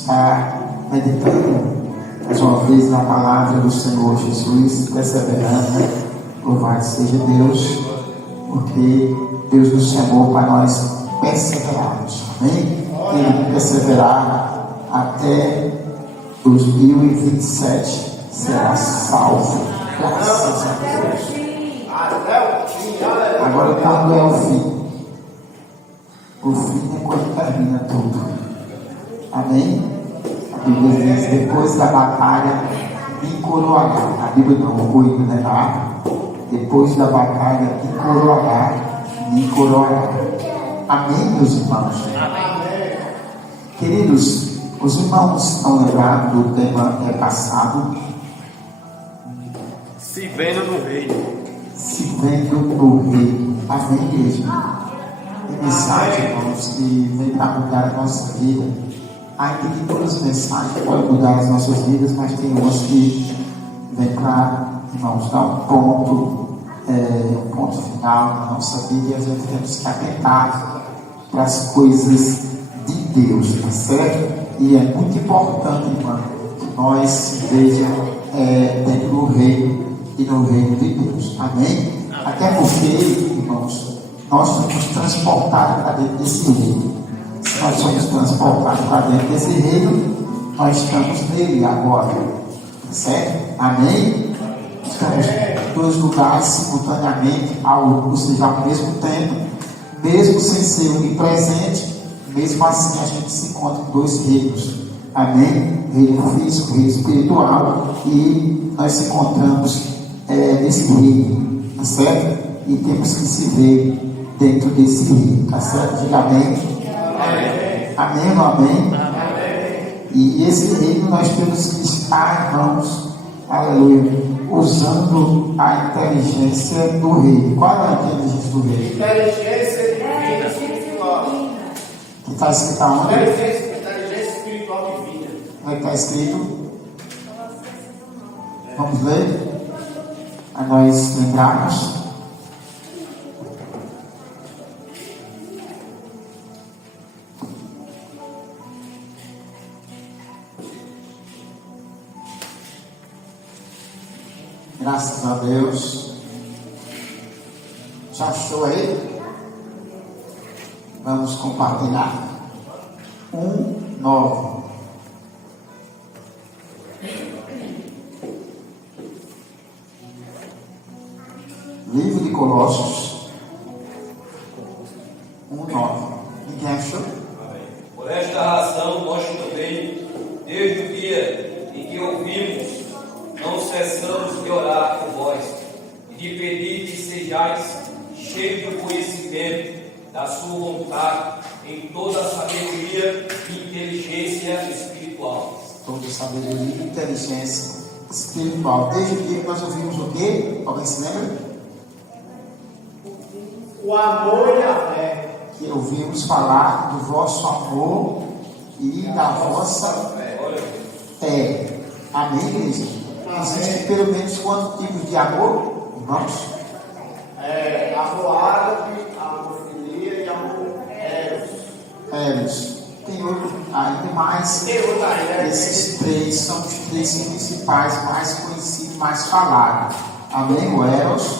estar meditando mais uma vez na palavra do Senhor Jesus, perseverando. Louvado seja Deus, porque Deus nos chamou para nós perseverarmos, amém? E perseverar até 2027 será salvo, graças a Deus. Agora, quando é o fim? O fim é quando termina tudo, amém? A Bíblia diz: depois da batalha me coroará. A Bíblia não, o hino, né? Depois da batalha me coroará. Amém, meus irmãos? Amém. Queridos, os irmãos estão lembrados do tema passado? Se vendo no reino. Se vendo no reino. Amém, igreja? Tem mensagem, irmãos, que vem para mudar a nossa vida. Ainda que todas as mensagens podem mudar as nossas vidas, mas tem umas que vem para, irmãos, dar um ponto final na nossa vida, e a gente temos que atentar para as coisas de Deus, tá certo? E é muito importante, irmão, que nós vejamos dentro do reino e no reino de Deus, amém? Até porque, irmãos, nós somos transportados para dentro desse reino. Se nós somos transportados para dentro desse reino, nós estamos nele agora, tá certo? Amém? Estamos em dois lugares simultaneamente, ou seja, ao mesmo tempo, mesmo sem ser onipresente, mesmo assim a gente se encontra em dois reinos, amém? Reino físico, reino espiritual, e nós se encontramos nesse reino, tá certo? E temos que se ver dentro desse reino, tá certo? Diga amém. Amém ou amém? Amém? E esse reino nós temos que estar, irmãos, aleluia, usando a inteligência do reino. Qual é a inteligência do reino? Inteligência divina espiritual. Que está escrito aonde? Inteligência espiritual divina. Como é que está escrito? Vamos ler? A nós lembrarmos. Graças a Deus. Já achou aí? Vamos compartilhar. 1:9. Livro de Colossos 1:9. Ninguém achou? Por esta razão, nós também, desde o dia em que ouvimos, não cessamos de orar por vós e de pedir que sejais cheios do conhecimento da sua vontade em toda a sabedoria e inteligência espiritual. Toda sabedoria e inteligência espiritual. Desde o dia que nós ouvimos o quê? Alguém se lembra? O amor e a fé. Que ouvimos falar do vosso amor e da vossa fé. Amém, igreja? Existem pelo menos quantos tipos de amor, irmãos? Amor ágape, amor filia e amor eros. Tem outro ainda mais. Esses três são os três principais, mais conhecidos, mais falados. Amém? O eros,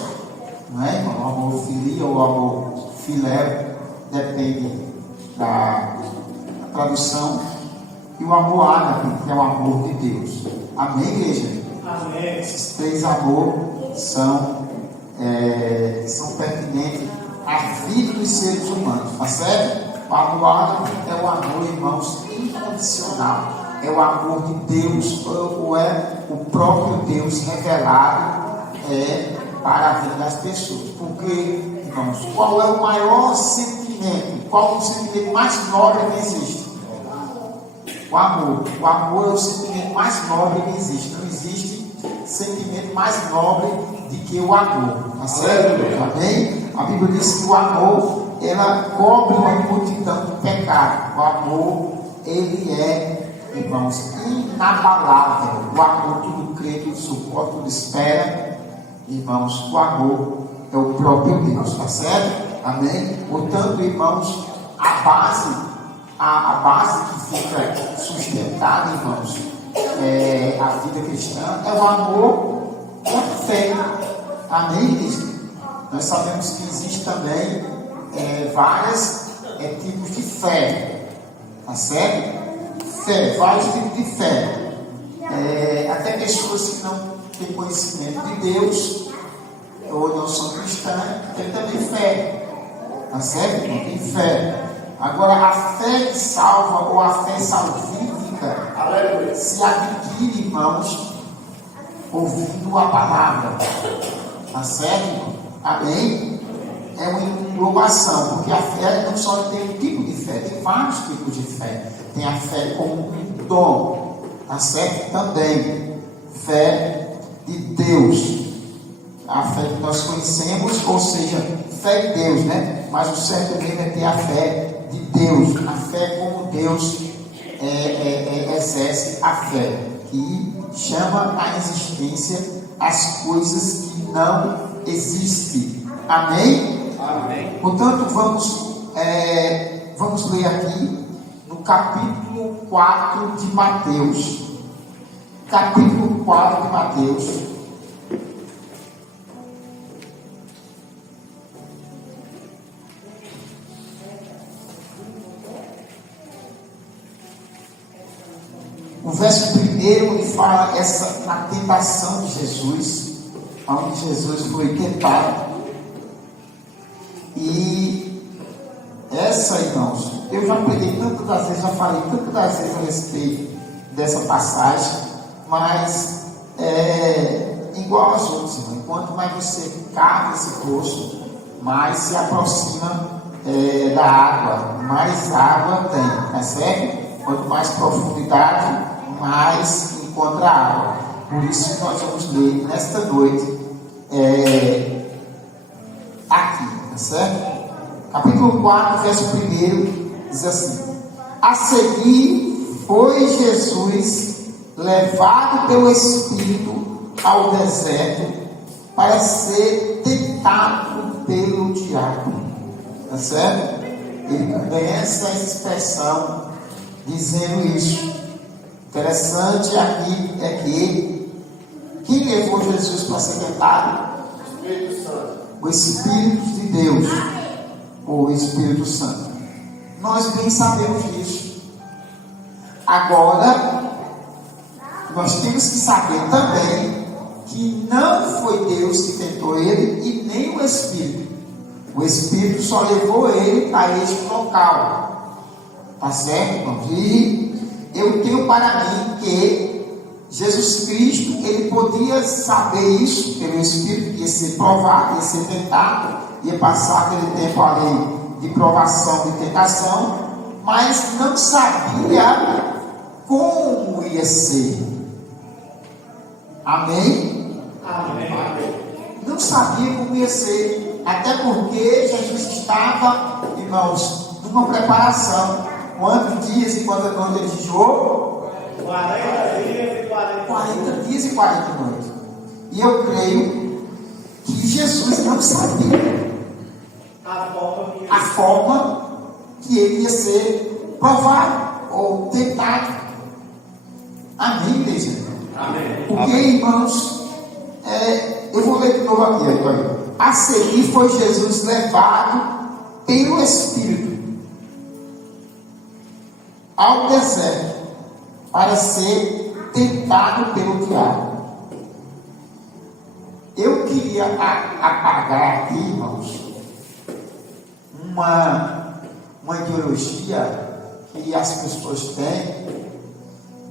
não é, irmão? O amor filia ou amor filéu, depende da tradução. E o amor ágape, que é o amor de Deus. Amém, igreja? Amém. Esses três amores são pertinentes à vida dos seres humanos, tá certo? O amor ágape é o amor, irmãos, incondicional. É o amor de Deus, ou é o próprio Deus revelado para a vida das pessoas. Porque, irmãos, qual é o maior sentimento? Qual é o sentimento mais nobre que existe? O amor. O amor é o sentimento mais nobre que existe. Não existe sentimento mais nobre do que o amor. Tá certo? Amém? A Bíblia diz que o amor, ela cobre uma multidão de pecados. O amor, ele é, irmãos, inabalável. O amor tudo crê, tudo suporta, tudo espera. Irmãos, o amor é o próprio Deus. Tá certo? Amém? Portanto, irmãos, a base a base que fica sustentada, irmãos, a vida cristã, é o amor e a fé. Amém, igreja? Nós sabemos que existe também vários tipos de fé. Tá certo? Fé, vários tipos de fé. Até pessoas que não têm conhecimento de Deus ou não são cristãs, têm também fé. Tá certo? Não tem fé. Agora, a fé que salva ou a fé salvífica se adquire, irmãos, ouvindo a palavra. Tá certo? Amém? É uma englobação, porque a fé não só tem um tipo de fé, tem vários tipos de fé. Tem a fé como um dom, tá certo? Também fé de Deus, a fé que nós conhecemos, ou seja, fé em Deus, né? Mas o certo mesmo é ter a fé de Deus, a fé como Deus exerce a fé, que chama à existência as coisas que não existem. Amém? Amém. Portanto, vamos ler aqui no capítulo 4 de Mateus. Capítulo 4 de Mateus. O verso primeiro ele fala na tentação de Jesus, onde Jesus foi tentado. E essa, irmãos, eu já preguei tantas vezes, já falei tantas vezes a respeito dessa passagem, mas igual aos outros, irmão. Quanto mais você cava esse poço, mais se aproxima da água, mais água tem, tá certo? Quanto mais profundidade, mais encontra água. Por isso nós vamos ler nesta noite aqui, tá certo? Capítulo 4, verso 1 diz assim: a seguir foi Jesus levado pelo Espírito ao deserto para ser tentado pelo diabo. Tá certo? Ele começa essa expressão dizendo isso. Interessante aqui é que quem levou Jesus para ser tentado? Espírito Santo. O Espírito de Deus, ou o Espírito Santo. Nós bem sabemos disso. Agora, nós temos que saber também que não foi Deus que tentou ele e nem o Espírito. O Espírito só levou ele a este local. Tá certo, irmãos? E eu tenho para mim que Jesus Cristo, ele podia saber isso pelo Espírito, ia ser provado, ia ser tentado, ia passar aquele tempo ali de provação, de tentação, mas não sabia como ia ser. Amém? Amém. Não sabia como ia ser, até porque Jesus estava, irmãos, numa preparação. Quantos dias e quantas noites ele jejuou? 40 dias e 40 dias e 40 noites. E eu creio que Jesus não sabia a forma que ele ia ser provado ou tentado. Amém, igreja? Amém. Porque, irmãos, eu vou ler de novo aqui. A seguir foi Jesus levado pelo Espírito ao deserto para ser tentado pelo diabo. Eu queria apagar aqui, irmãos, uma ideologia que as pessoas têm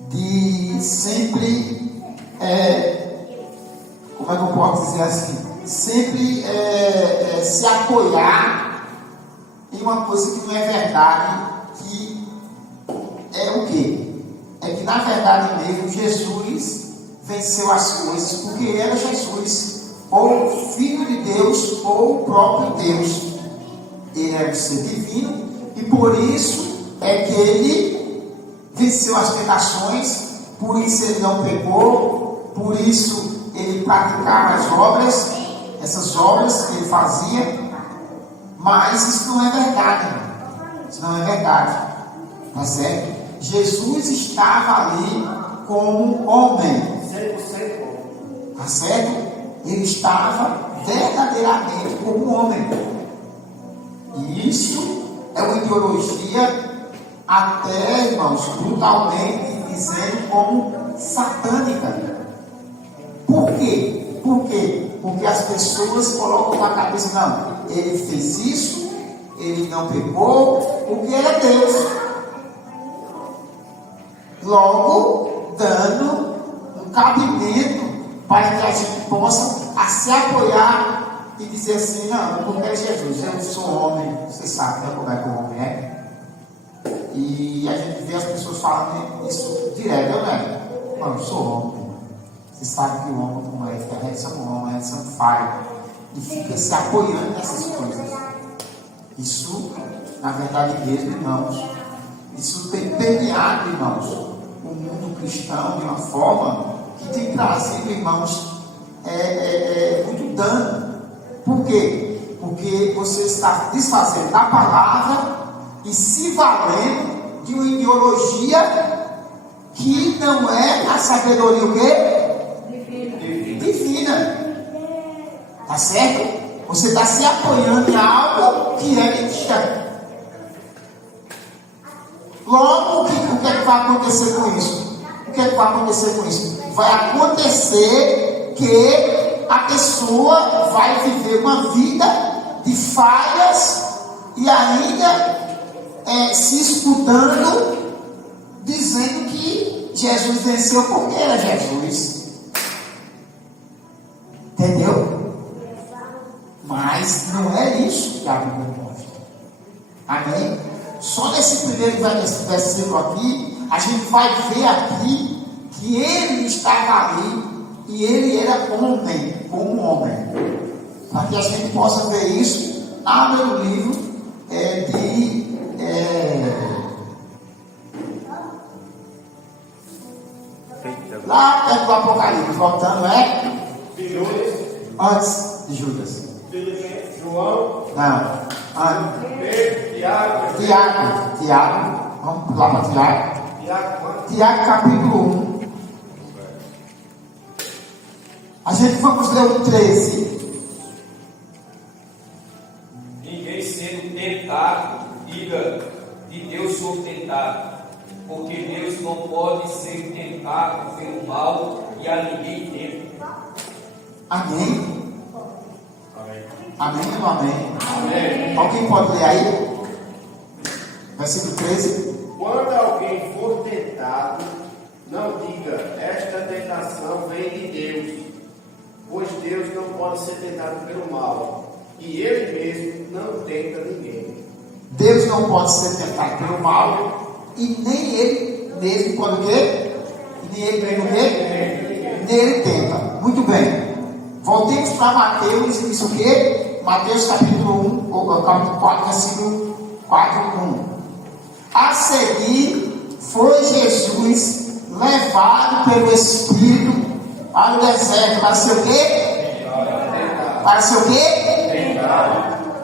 de sempre, como é que eu posso dizer assim, sempre se apoiar em uma coisa que não é verdade, que é o quê? É que na verdade mesmo Jesus venceu as coisas porque ele era Jesus, ou Filho de Deus, ou o próprio Deus. Ele era o ser divino e por isso é que ele venceu as tentações, por isso ele não pecou, por isso ele praticava as obras, essas obras que ele fazia. Mas isso não é verdade, irmão. Isso não é verdade. Tá certo? Jesus estava ali como homem. 100% bom. Tá certo? Ele estava verdadeiramente como homem. E isso é uma ideologia até, irmãos, brutalmente dizendo como satânica. Por quê? Por quê? Porque as pessoas colocam na cabeça, não, ele fez isso, ele não pecou, porque ele é Deus. Logo, dando um cabimento para que a gente possa se apoiar e dizer assim, não, porque é Jesus, eu sou homem, você sabe, né, como é que o homem é. E a gente vê as pessoas falando isso direto, não, eu sou homem. Você sabe que o homem não é, a gente é um homem, a gente não faz. E fica se apoiando nessas coisas. Isso, na verdade mesmo, irmãos, isso tem permeado, irmãos, o mundo cristão de uma forma que tem trazido, irmãos, muito dano. Por quê? Porque você está desfazendo da palavra e se valendo de uma ideologia que não é a sabedoria o quê? Divina. Tá certo? Você está se apoiando em algo que é mentira. Logo, o que é que vai acontecer com isso? O que é que vai acontecer com isso? Vai acontecer que a pessoa vai viver uma vida de falhas e ainda se escutando, dizendo que Jesus venceu porque era Jesus. Entendeu? Mas não é isso que a Bíblia mostra. Amém? Só nesse primeiro versículo aqui, a gente vai ver aqui que ele estava ali e ele era homem, como homem. Para que a gente possa ver isso, abre o livro lá perto do Apocalipse, voltando, antes de Judas. João. Não. Pedro, Tiago. Vamos lá para Tiago. Tiago capítulo 1. A gente vamos ler o 13. Ninguém sendo tentado, diga, de Deus sou tentado. Porque Deus não pode ser tentado pelo mal e a ninguém tenta. Amém? Amém ou não amém? Amém. Alguém pode ler aí? Versículo 13. Quando alguém for tentado, não diga, esta tentação vem de Deus, pois Deus não pode ser tentado pelo mal, e Ele mesmo não tenta ninguém. Deus não pode ser tentado pelo mal, e nem Ele mesmo pode o quê? Nem Ele mesmo o quê? Nem Ele tenta. Muito bem. Voltemos para Mateus, isso o quê? Mateus capítulo 1, ou capítulo 4, versículo 4, 1. A seguir, foi Jesus levado pelo Espírito para o deserto. Para ser o quê? Para ser o quê?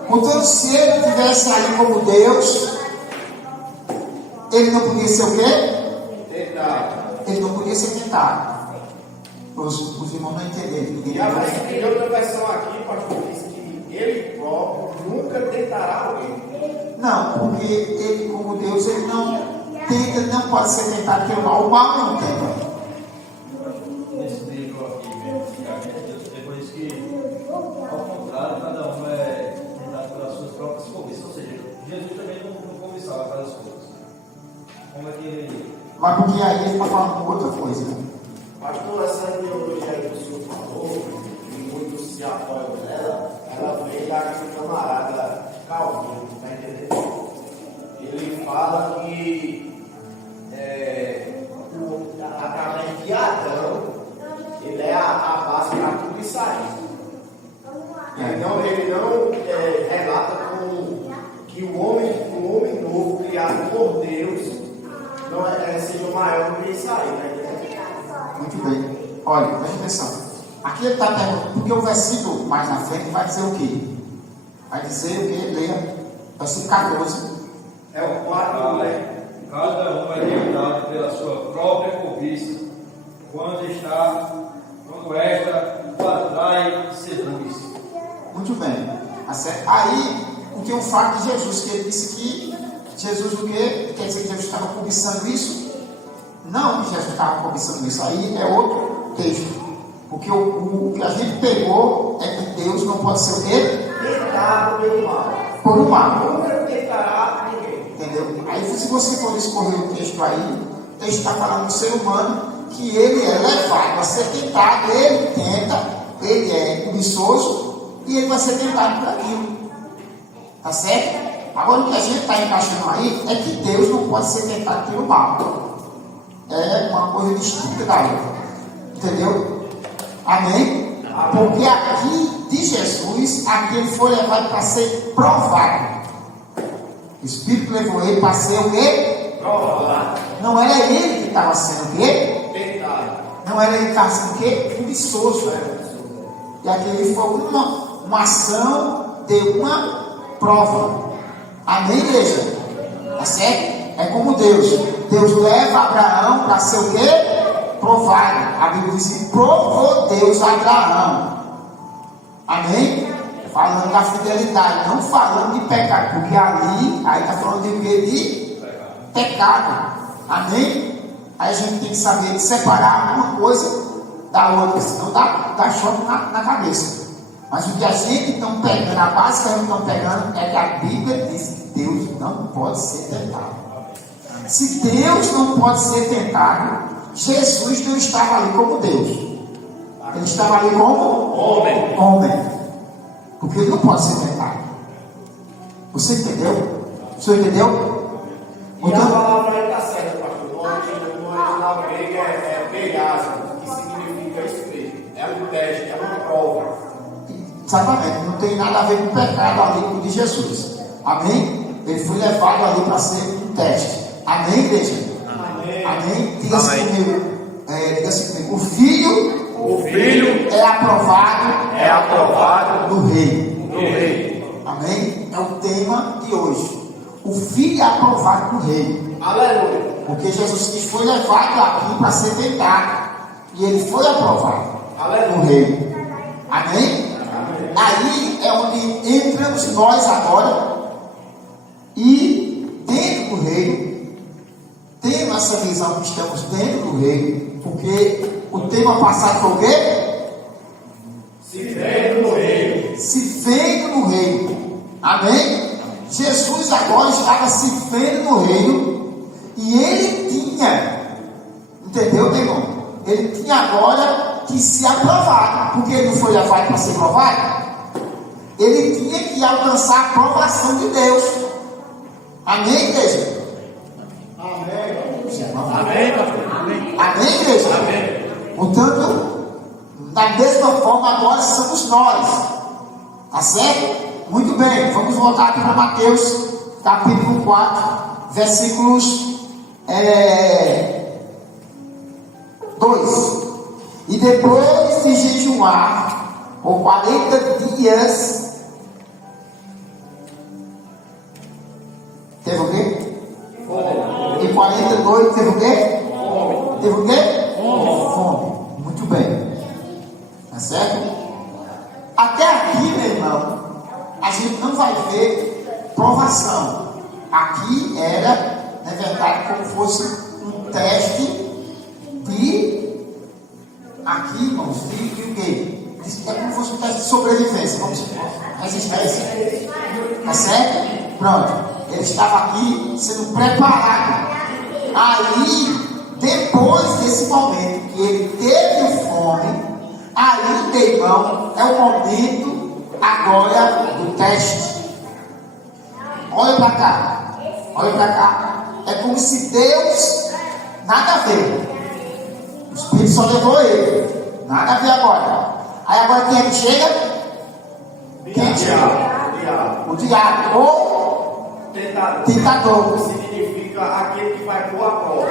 Portanto, se ele estivesse ali como Deus, ele não podia ser o quê? Ele não podia ser tentado. Os irmãos não entenderam. E a outra versão aqui, pastor, diz que ele próprio nunca tentará alguém. Não, porque ele, como Deus, ele não tenta, ele não pode ser tentado pelo mal. O mal não tenta. Nesse livro aqui, depois que, ao contrário, cada um é tentado pelas suas próprias cobiças. Ou seja, Jesus também não cobiçava aquelas coisas. Como é que ele. Mas porque aí ele está falando outra coisa. Pastor, essa ideologia aí que o senhor falou, e muitos se apoiam nela, ela veio daquele camarada Calvino, tá entendendo? Ele fala que através de Adão, ele é a base para tudo isso aí. Ele não relata que o homem novo criado por Deus não seja maior do que isso aí, né? Muito bem. Olha, preste atenção. Aqui ele está perguntando, porque o versículo mais na frente vai dizer o quê? Vai dizer o quê? Leia. Versículo 14. É o 4, né? Cada um é tentado pela sua própria cobiça, quando esta o atrai e seduz. Muito bem. Aí, o que é o fato de Jesus, que ele disse que Jesus o quê? Quer dizer que Jesus estava cobiçando isso? Não que Jesus estava cobiçando isso. Aí é outro texto. Porque o que a gente pegou é que Deus não pode ser o quê? Tentado pelo mal. Por um mal. Nunca tentará ninguém. Entendeu? Aí se você for escorrer o texto aí, o texto está falando do ser humano, que ele é levado a ser tentado, ele tenta, ele é cobiçoso e ele vai ser tentado por aquilo. Tá certo? Agora o que a gente está encaixando aí é que Deus não pode ser tentado pelo mal. É uma coisa distinta da outra. Entendeu? Amém? Porque aqui de Jesus, aqui ele foi levado para ser provado. O Espírito levou ele para ser o quê? Provado. Não era ele que estava sendo o quê? Tentado. Não era ele que estava sendo o quê? Cobiçoso. E aquele foi uma ação de uma prova. Amém, igreja? Tá certo? É como Deus. Deus leva Abraão para ser o quê? Provado. A Bíblia diz que provou Deus a Abraão. Amém? Falando da fidelidade, não falando de pecado, porque aí está falando de quê? De pecado. Amém? Aí a gente tem que saber separar uma coisa da outra, senão dá choque na cabeça. Mas o que a gente está pegando, a base que a gente está pegando é que a Bíblia diz que Deus não pode ser tentado. Se Deus não pode ser tentado, Jesus não estava ali como Deus. Ele estava ali como homem. Porque ele não pode ser tentado. Você entendeu? Você entendeu? E a palavra aí está certa, pastor. No original grego é pegasmo, que significa isso mesmo. É um teste, é uma prova. Exatamente, não tem nada a ver com o pecado ali com o de Jesus. Amém? Ele foi levado ali para ser um teste. Amém, igreja? Amém? Diga-se comigo. Diga-se comigo. O filho é aprovado do rei. Amém? É o tema de hoje. O filho é aprovado do rei. Aleluia. Porque Jesus Cristo foi levado aqui para ser tentado. E ele foi aprovado do rei. Amém? Aí é onde entramos nós agora. E dentro do reino, temos essa visão que estamos dentro do reino. Porque o tema passado foi o quê? Se vendo no reino. Se vendo no reino. Amém? Jesus agora estava se vendo no reino. E ele tinha, entendeu, meu irmão? Ele tinha agora que se aprovar. Porque ele não foi levado para ser provado. Ele tinha que alcançar a aprovação de Deus. Amém, igreja? Amém, igreja? Amém. Portanto, da mesma forma agora somos nós. Tá certo? Muito bem, vamos voltar aqui para Mateus, capítulo 4, versículos 2. E depois de jejuar por 40 dias, teve o quê? E 42 teve o quê? Teve o quê? Fome. Muito bem. Tá certo? Até aqui, meu irmão, a gente não vai ver provação. Aqui era, na verdade, como fosse um teste de. Aqui, irmãos, de o quê? É como se fosse um teste de sobrevivência. Vamos resistência. Tá certo? Pronto. Ele estava aqui sendo preparado. Aí, depois desse momento que ele teve fome, aí, meu irmão, é o momento agora do teste. Olha para cá. Olha para cá. É como se Deus nada a ver. O Espírito só levou ele. Nada a ver agora. Aí agora quem é que chega? Quem chega? O diabo. Ou tentador. Significa aquele que vai pôr a prova.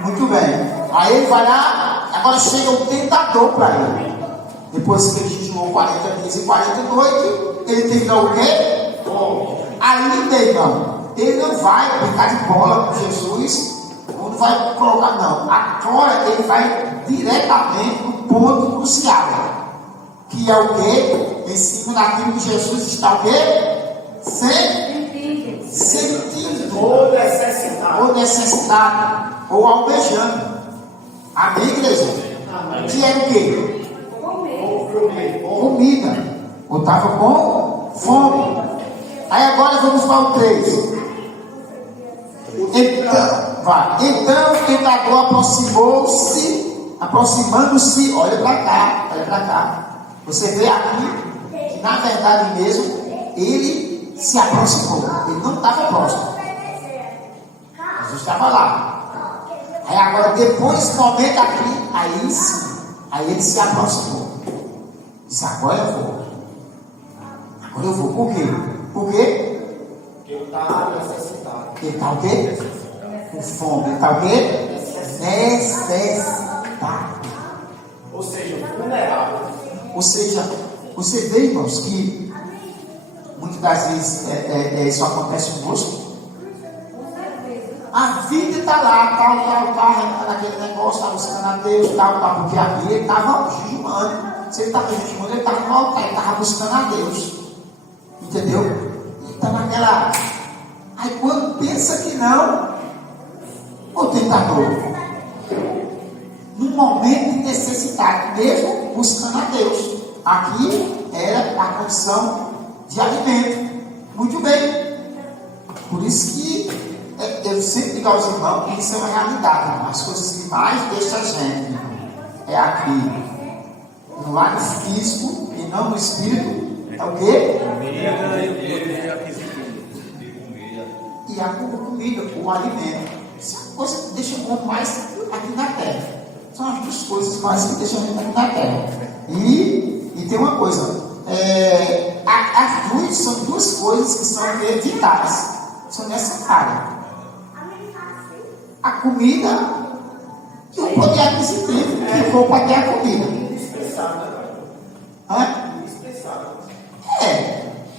Muito bem. Aí ele vai lá. Agora chega o tentador para ele. Depois que ele jejuou 40 dias e 40 noites, ele teve o quê? Aí, meu irmão, ele não vai brincar de bola com Jesus, ou não vai colocar, não. Agora ele vai diretamente no ponto crucial, que é o quê? Em cima daquilo que Jesus está o quê? Sentindo. Ou necessidade. Ou necessidade. Ou almejando. Amém, igreja? Amém. Que era o quê? Comida. Ou estava com fome. Aí agora vamos para o 3. Então o tentador aproximando-se, olha para cá. Você vê aqui que na verdade mesmo ele se aproximou. Ele não estava próximo. Jesus estava lá. Aí agora, depois desse momento aqui, aí sim, aí ele se aproximou. Disse, agora eu vou. Por quê? Porque ele está necessitado. Ele está o quê? Com fome. Ele está o quê? Necessidade. Ou seja, vulnerável. Ou seja, você vê, irmãos, que muitas das vezes isso acontece conosco. A vida está lá, tal, naquele negócio, está buscando a Deus, tal, porque aqui ele estava jejuando. Se ele estava jejuando, ele estava no altar, ele estava buscando a Deus. Entendeu? E está naquela. Aí quando pensa que não, o tentador, num momento de necessidade, mesmo buscando a Deus. Aqui era a condição de alimento. Muito bem. Por isso que eu sempre digo aos irmãos que isso é uma realidade, irmão. As coisas que mais deixam a gente, irmão, é aqui, no lado físico e não no espírito. É o quê? E a comida, o alimento. Isso é uma coisa que deixa o homem mais aqui na terra. São as duas coisas mais que deixam a gente aqui na terra. E tem uma coisa, as duas são duas coisas que são vitais, são necessárias. A comida e o poder aquisitivo, que for para ter a comida.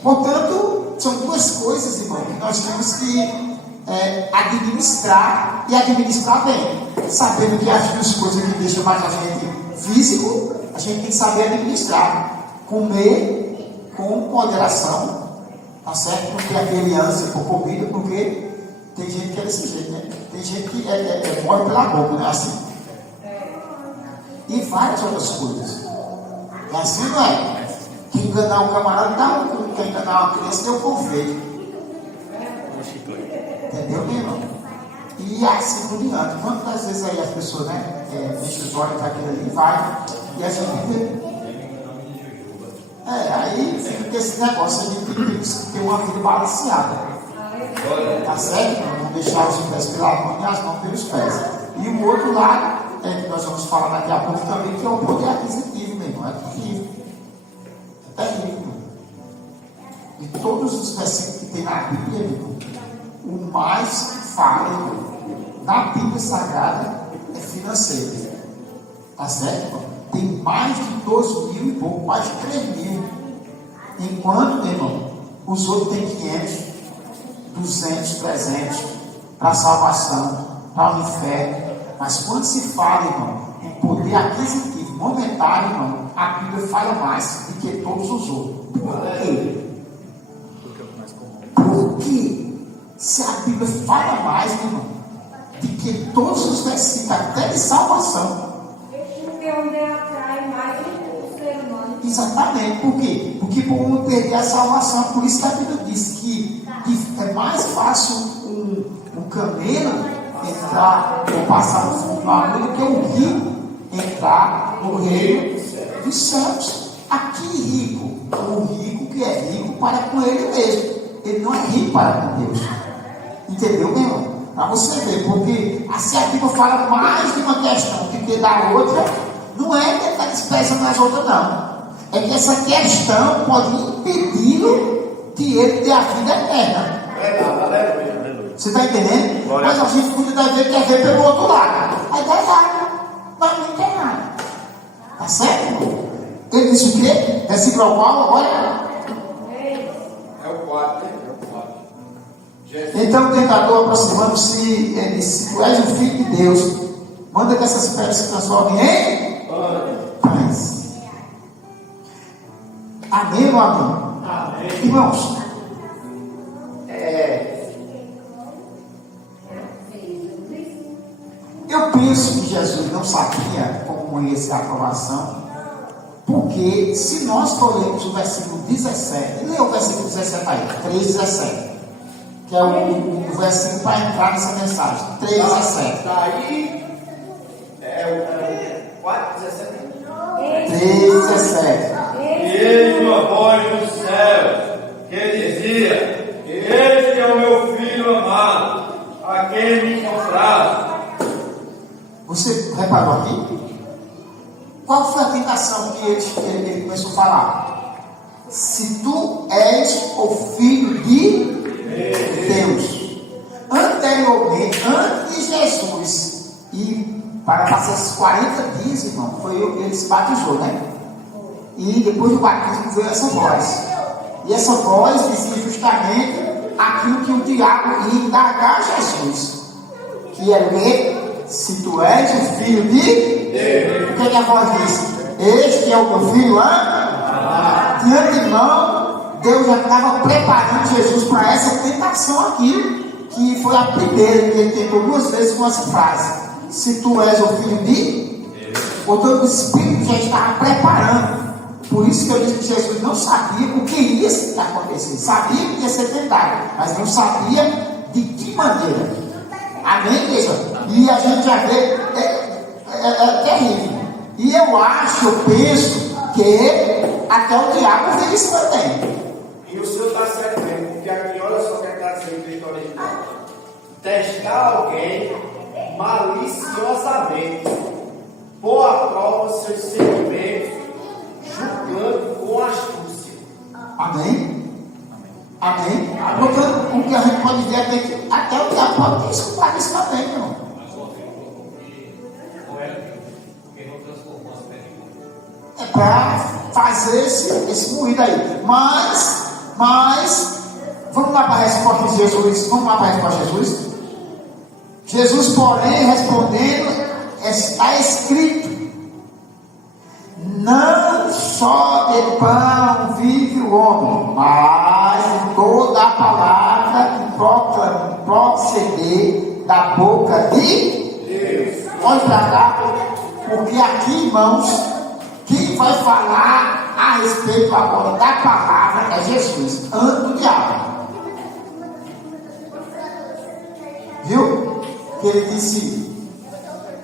Portanto, são duas coisas, irmão, que nós temos que administrar e administrar bem. Sabendo que as duas coisas que deixam mais a gente físico, a gente tem que saber administrar. Comer com moderação, tá certo? Não ter aquele ânsia por comida, porque tem gente que é desse jeito, né? Tem gente que morre pela boca, né? Assim. E várias outras coisas. É assim, não é? Quem enganar um camarada dá um, quem enganar uma criança deu um confeito. Entendeu, meu irmão? E assim por diante. Quantas vezes aí as pessoas, né? Deixam os olhos daquilo ali e vai. E a gente vê. Aí fica esse negócio, a gente tem que ter uma vida balanceada. Tá certo? Não deixar os pés pela mão e as mãos pelos pés. E o outro lado, que nós vamos falar daqui a pouco também, que é o poder aquisitivo, meu irmão. É terrível. É terrível. E todos os versículos que tem na Bíblia, irmão, o mais que fala na Bíblia Sagrada é financeiro. Tá certo, irmão? Tem mais de 2 mil e pouco, mais de 3 mil. Enquanto, meu irmão, os outros têm 500, 200, 300 para salvação, para o inferno. Mas quando se fala, irmão, em poder aquisitivo momentário, irmão, a Bíblia fala mais do que todos os outros. Por quê? Porque se a Bíblia fala mais, irmão, do que todos os versículos, até de salvação. Exatamente, por quê? Porque por um perder a salvação, por isso que a Bíblia diz que é mais fácil um camelo entrar ou passar no fundo do mar do que um rico entrar no reino dos céus. Aqui rico, o rico que é rico para com ele mesmo, ele não é rico para com Deus. Entendeu, meu irmão? Para você ver, porque assim a Bíblia fala mais de uma questão do que da outra, não é que ele está desprezando as outras, não. É que essa questão pode impedi-lo que ele tenha a vida eterna. Você está entendendo? Mas a gente cuida da vida, quer ver pelo outro lado. Aí dá errado. Mas não tem nada. Tá certo, irmão? Ele disse o quê? Versículo qual agora? É o 4, né? Então o tentador, aproximando-se, ele disse: tu és o Filho de Deus, manda que essas pedras se transformem em pães. Amém ou amém? Amém. Irmãos, eu penso que Jesus não sabia como ia ser a aprovação, porque se nós foremos o versículo 17, lê o versículo 17 aí, 3:17, que é o versículo para entrar nessa mensagem, 3:17. Está aí, o 4:17. 3:17. E eis uma voz do céu que dizia: este é o meu filho amado, a quem me compraram. Você reparou aqui? Qual foi a tentação que ele começou a falar? Se tu és o Filho de Deus. Anteriormente, antes de Jesus ir para passar esses 40 dias, irmão, ele se batizou, né? E depois do batismo veio essa voz. E essa voz dizia justamente aquilo que o diabo ia indagar a Jesus. Que era o quê? Se tu és o Filho de Deus. O que a voz disse? Este é o meu filho, de antemão, Deus já estava preparando Jesus para essa tentação aqui, que foi a primeira que ele tentou 2 vezes com essa frase: se tu és o Filho de Deus. Portanto, o Espírito já estava preparando. Por isso que eu disse que Jesus não sabia o que iria acontecer. Sabia que ia ser tentado, mas não sabia de que maneira. Amém, igreja? E a gente já vê, é terrível. E eu penso que até o diabo fez isso também. E o senhor está certo mesmo, porque aqui, olha só o que está dizendo no texto original: testar alguém maliciosamente, pôr à prova seus sentimentos, julgando com astúcia. Amém? Amém? Portanto, o que a gente pode ver é que até o diabo pode ter escutado isso também, irmão. É para fazer esse moído aí. Mas, vamos lá para a resposta de Jesus. Vamos lá para a resposta de Jesus. Jesus, porém, respondendo, está escrito: não só de pão vive o homem, mas de toda a palavra que proceder da boca de Deus. Olhe para cá, porque aqui, irmãos, quem vai falar a respeito agora da palavra é Jesus, antes do diabo. Viu? Que ele disse: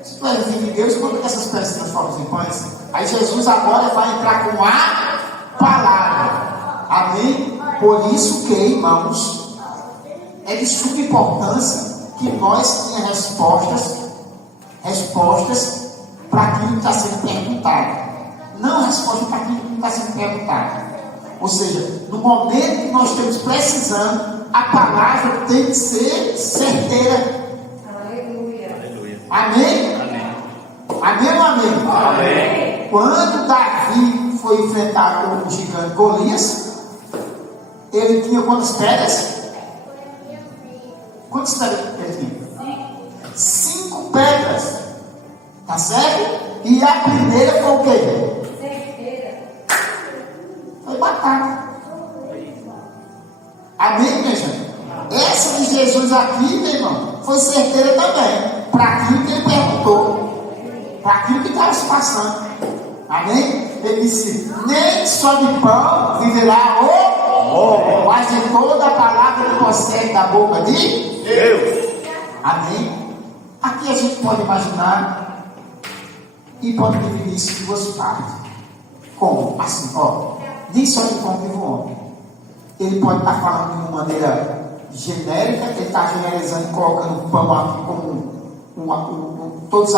se tu és o Filho de Deus, quando que essas pedras se transformam em pães? Aí Jesus agora vai entrar com a palavra. Amém? Por isso que, irmãos, é de suma importância que nós tenhamos respostas para aquilo que está sendo perguntado. Não resposta para aquilo que não está sendo perguntado. Ou seja, no momento que nós estamos precisando, a palavra tem que ser certeira. Aleluia. Amém? Amém ou amém? Amém. Quando Davi foi enfrentar o gigante Golias, ele tinha quantas pedras? Quantas pedras ele tinha? 5 pedras. Tá certo? E a primeira foi o quê? Foi batata. Amém, minha gente? Essa de Jesus aqui, meu irmão, foi certeira também. Para aquilo que ele perguntou. Para aquilo que estava se passando. Amém? Ele disse: nem só de pão viverá o homem, mas de toda a palavra que procede da boca de Deus. Amém? Aqui a gente pode imaginar e pode dividir isso em 2 partes. Como? Assim, nem só de pão vive o homem. Ele pode estar falando de uma maneira genérica, ele está generalizando e colocando o pão aqui como todos os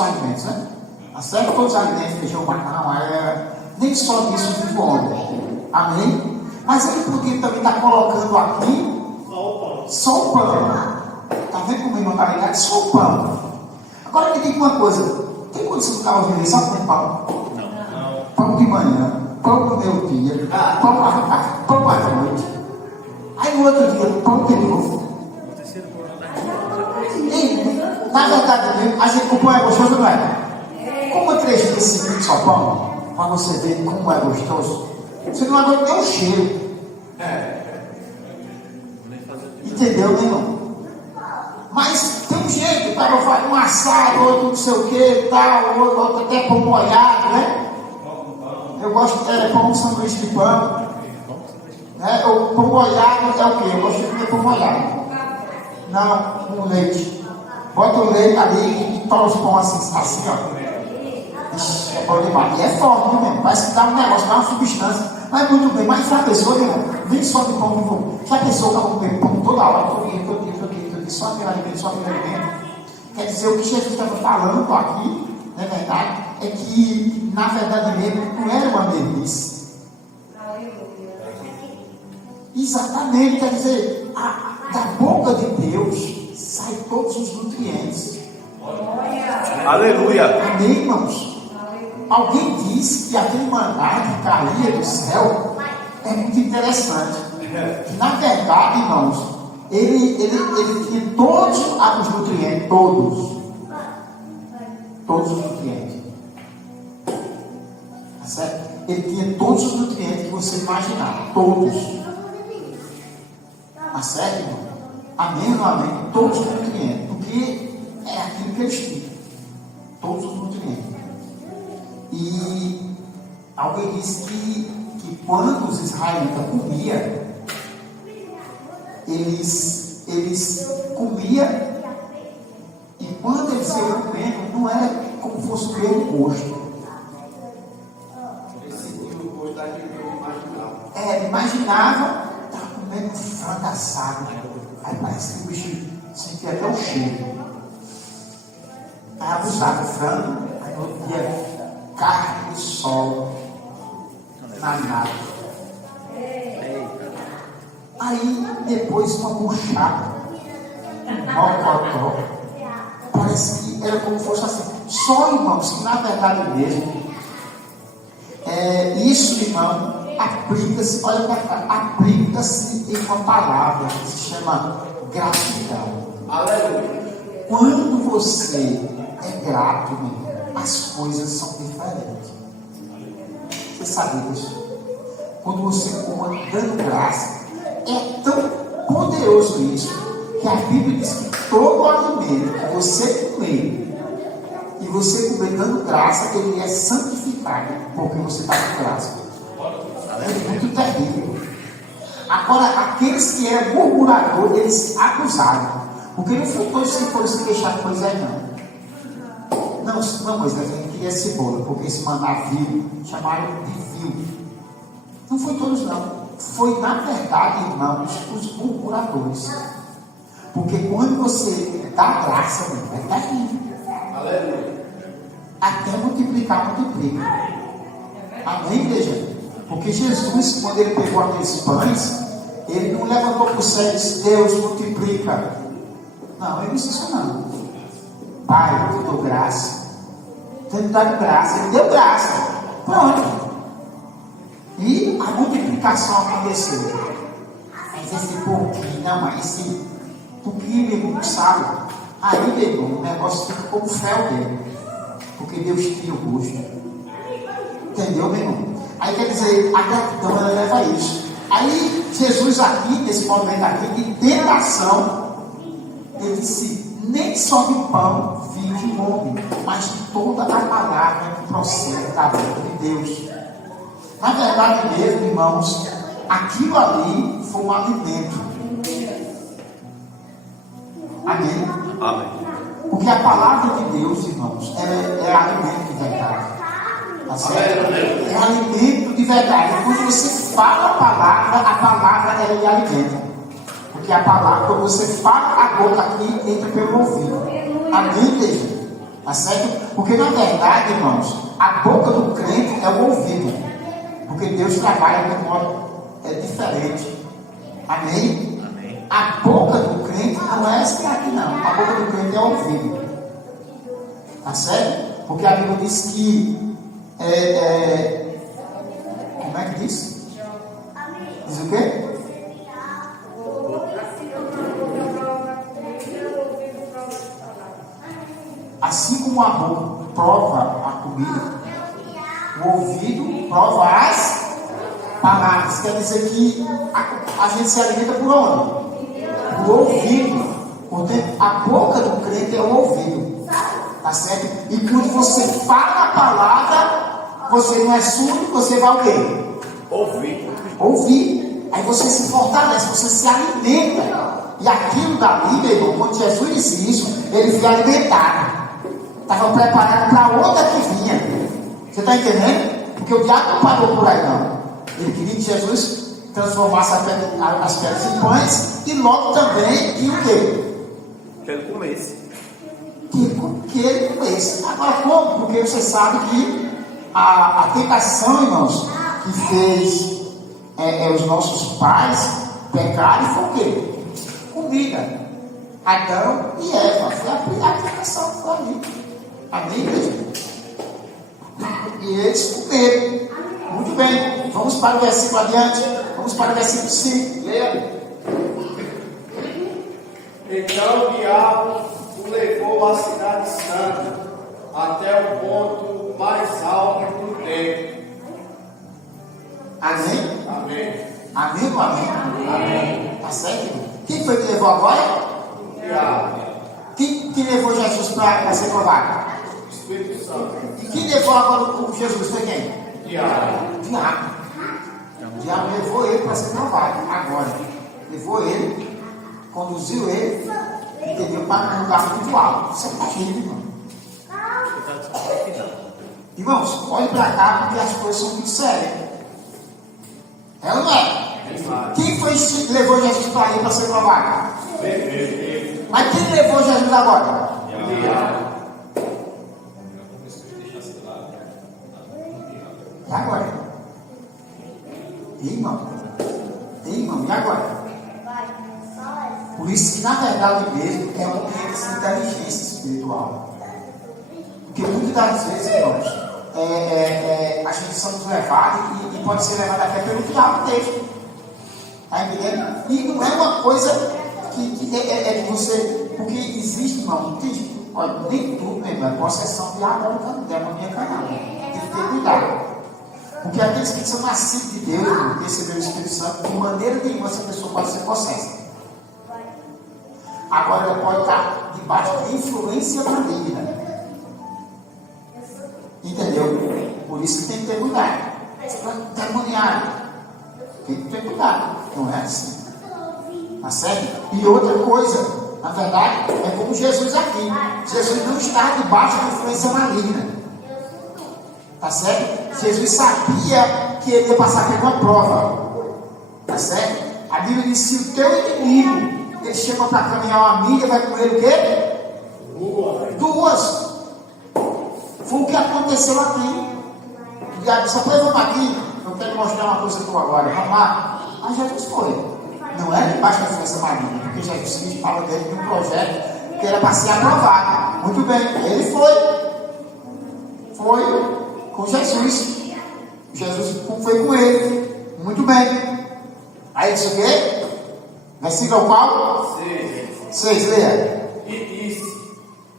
alimentos, né? Tá certo? Todos os alimentos, feijão, macarrão, nem só disso vive o homem. Amém? Mas ele podia também estar colocando aqui só o pão. Está vendo como ele não está ligado? Só o pão. Agora me diga uma coisa: tem condição de ficar ouvindo só com pão? Não. Pão de manhã, pão do meio-dia, pão à noite. Aí no outro dia, pão de novo. E, na verdade, a gente, o pão é gostoso, não é? Como 3 dias seguidos só pão, para você ver como é gostoso, você não aguenta nem o cheiro. Entendeu, meu irmão? Mas tem um jeito, o cara faz um assado, outro não sei o que, tal, outro até pão molhado, né? Eu gosto de pão sanduíche de pão. O pão molhado é o quê? Eu gosto de comer pão molhado. Não, com leite. Bota o leite ali e toma os pão assim, ó. Ixi, é bom demais. E é forte, né, mesmo? Parece que dá um negócio, dá uma substância. Mas muito bem, mas se a pessoa, meu irmão, nem só de pão vivo. Se a pessoa acaba comendo pão toda hora, todo dia, só aquele alimento. Quer dizer, o que Jesus estava falando aqui, não é verdade? É que, na verdade mesmo, não era uma delícia. Exatamente, quer dizer, da boca de Deus saem todos os nutrientes. Aleluia. Amém, irmãos? Alguém disse que aquele maná que caía do céu é muito interessante. Que, na verdade, irmãos, ele tinha todos os nutrientes, todos os nutrientes. Tá certo? Ele tinha todos os nutrientes que você imaginar, todos. Tá certo, irmão? Amém ou amém? Todos os nutrientes, porque é aquilo que eles tinham, todos os nutrientes. E alguém disse que quando os israelitas comiam, eles comiam, e quando eles iam comendo, não era como fosse o meu gosto. Eles sentiam o gosto daquilo que eu imaginava. Imaginava, estava comendo frango assado. Aí parece que o bicho sentia até o cheiro. Aí abusava o frango, aí no outro dia, carne de sol na nata. Aí depois uma buchada, mocotó. Parece que era como se fosse assim. Só, irmãos, que na verdade mesmo, isso, irmão, aplica-se, olha para cá, aplica-se em uma palavra que se chama gratidão. Aleluia. Quando você é grato, meu irmão, as coisas são diferentes. Você sabe disso? Quando você come dando graça, é tão poderoso isso, que a Bíblia diz que todo alimento que você comer, e você comer dando graça, ele é santificado, porque você está com graça. É muito terrível. Agora, aqueles que eram murmuradores, eles acusaram, porque não foi todos que foram se queixar com Moisés, não, Moisés, a gente queria cebola, porque esse maná vil, chamaram de vil. Não foi todos, não. Foi, na verdade, irmãos, os murmuradores. Porque quando você dá graça, é terrível. Aleluia. Até multiplicar, multiplica. Amém, igreja? Porque Jesus, quando ele pegou aqueles pães, ele não levantou para o céu e disse: Deus, multiplica. Não, ele não disse isso, não. Pai, eu te dou graça. Ele deu graça, ele deu graça. Pronto. E a multiplicação aconteceu. Mas esse pouquinho, não, mas esse pouquinho, meu irmão, sabe? Aí, meu irmão, o negócio fica como fel dele. Porque Deus tira o gosto. Entendeu, meu irmão? Aí quer dizer, a gratidão ela leva a isso. Aí, Jesus aqui, nesse momento aqui, de tentação, ele disse: nem só de pão vive o homem, mas de toda a palavra que procede da boca de Deus. Na verdade mesmo, irmãos, aquilo ali foi um alimento. Amém? Amém. Porque a palavra de Deus, irmãos, é alimento de verdade. Tá certo? É alimento de verdade. Quando você fala a palavra ela lhe alimenta. Porque a palavra, quando você fala, a boca aqui entra pelo ouvido. Amém, igreja? Tá certo? Porque na verdade, irmãos, a boca do crente é o ouvido. Porque Deus trabalha de um modo diferente. Amém? Amém. A boca do crente não é essa aqui, não. A boca do crente é o ouvido. Tá certo? Porque a Bíblia diz que como é que diz? Diz o quê? como a boca prova a comida, o ouvido prova as palavras. Quer dizer que a gente se alimenta por onde? Por ouvido. Portanto, a boca do crente é o ouvido. Tá certo? E quando você fala a palavra, você não é surdo, você vai o quê? Ouvir. Aí você se fortalece, você se alimenta. E aquilo dali, meu irmão, quando Jesus disse isso, ele foi alimentado. Estava preparado para outra que vinha. Você está entendendo? Porque o diabo não parou por aí, não. Ele queria que Jesus transformasse as pedras em pães e logo também que o quê? Que ele comesse. Que ele comesse. Agora como? Porque você sabe que a tentação, irmãos, que fez os nossos pais pecarem foi o quê? Comida. Adão e Eva. Foi a tentação que foi ali. Ali mesmo. E eles comeram. Muito bem. Vamos para o versículo adiante. Vamos para o versículo 5. Leia. Então o diabo o levou à cidade santa, até o ponto mais alto do templo. Amém? Amém. Amém ou amém? Amém. Tá certo? Quem foi que levou agora? O diabo. Quem levou Jesus para ser provado? O Espírito Santo. E quem levou agora o Jesus foi quem? O diabo. O diabo. O diabo levou ele para ser provado. Agora, levou ele, conduziu ele, entendeu? Para um lugar muito alto. Você imagina, irmão. Irmãos, olhe para cá porque as coisas são muito sérias. É ou não é? Quem foi que levou Jesus para ir para ser provado? Mas quem levou Jesus agora? E agora? Irmão, e agora? Por isso que na verdade mesmo é um ambiente de inteligência espiritual. Porque muitas das vezes, irmãos, a gente somos levados e pode ser levado até pelo diabo mesmo. Está entendendo? E não é uma coisa que você. Porque existe, irmão, olha, nem tudo mesmo é possessão diabólica, demoníaca, não. Tem que ter cuidado. Porque aqueles que são nascidos de Deus, irmão, receberam o Espírito Santo, de maneira nenhuma essa pessoa pode ser possessa. Agora ela pode estar debaixo de influência maligna. Entendeu? Por isso que tem que ter cuidado. Demoniário. Tem que ter cuidado. Não é assim. Tá certo? E outra coisa, na verdade, é como Jesus aqui. Jesus não está debaixo de influência maligna. Tá certo? Jesus sabia que ele ia passar por uma prova. Tá certo? A Bíblia diz: se o teu inimigo ele chega para caminhar uma milha, vai com ele o quê? Duas. Foi o que aconteceu aqui. O diabo disse: vamos aqui, eu quero mostrar uma coisa tua agora, vamos lá. Mas Jesus foi. Não era debaixo da influência maligna, porque Jesus Cristo fala dele de um projeto que era para ser aprovado. Muito bem, ele foi. Foi com Jesus. Jesus foi com ele. Muito bem. Aí disse o quê? Versículo qual? 6, leia. E disse: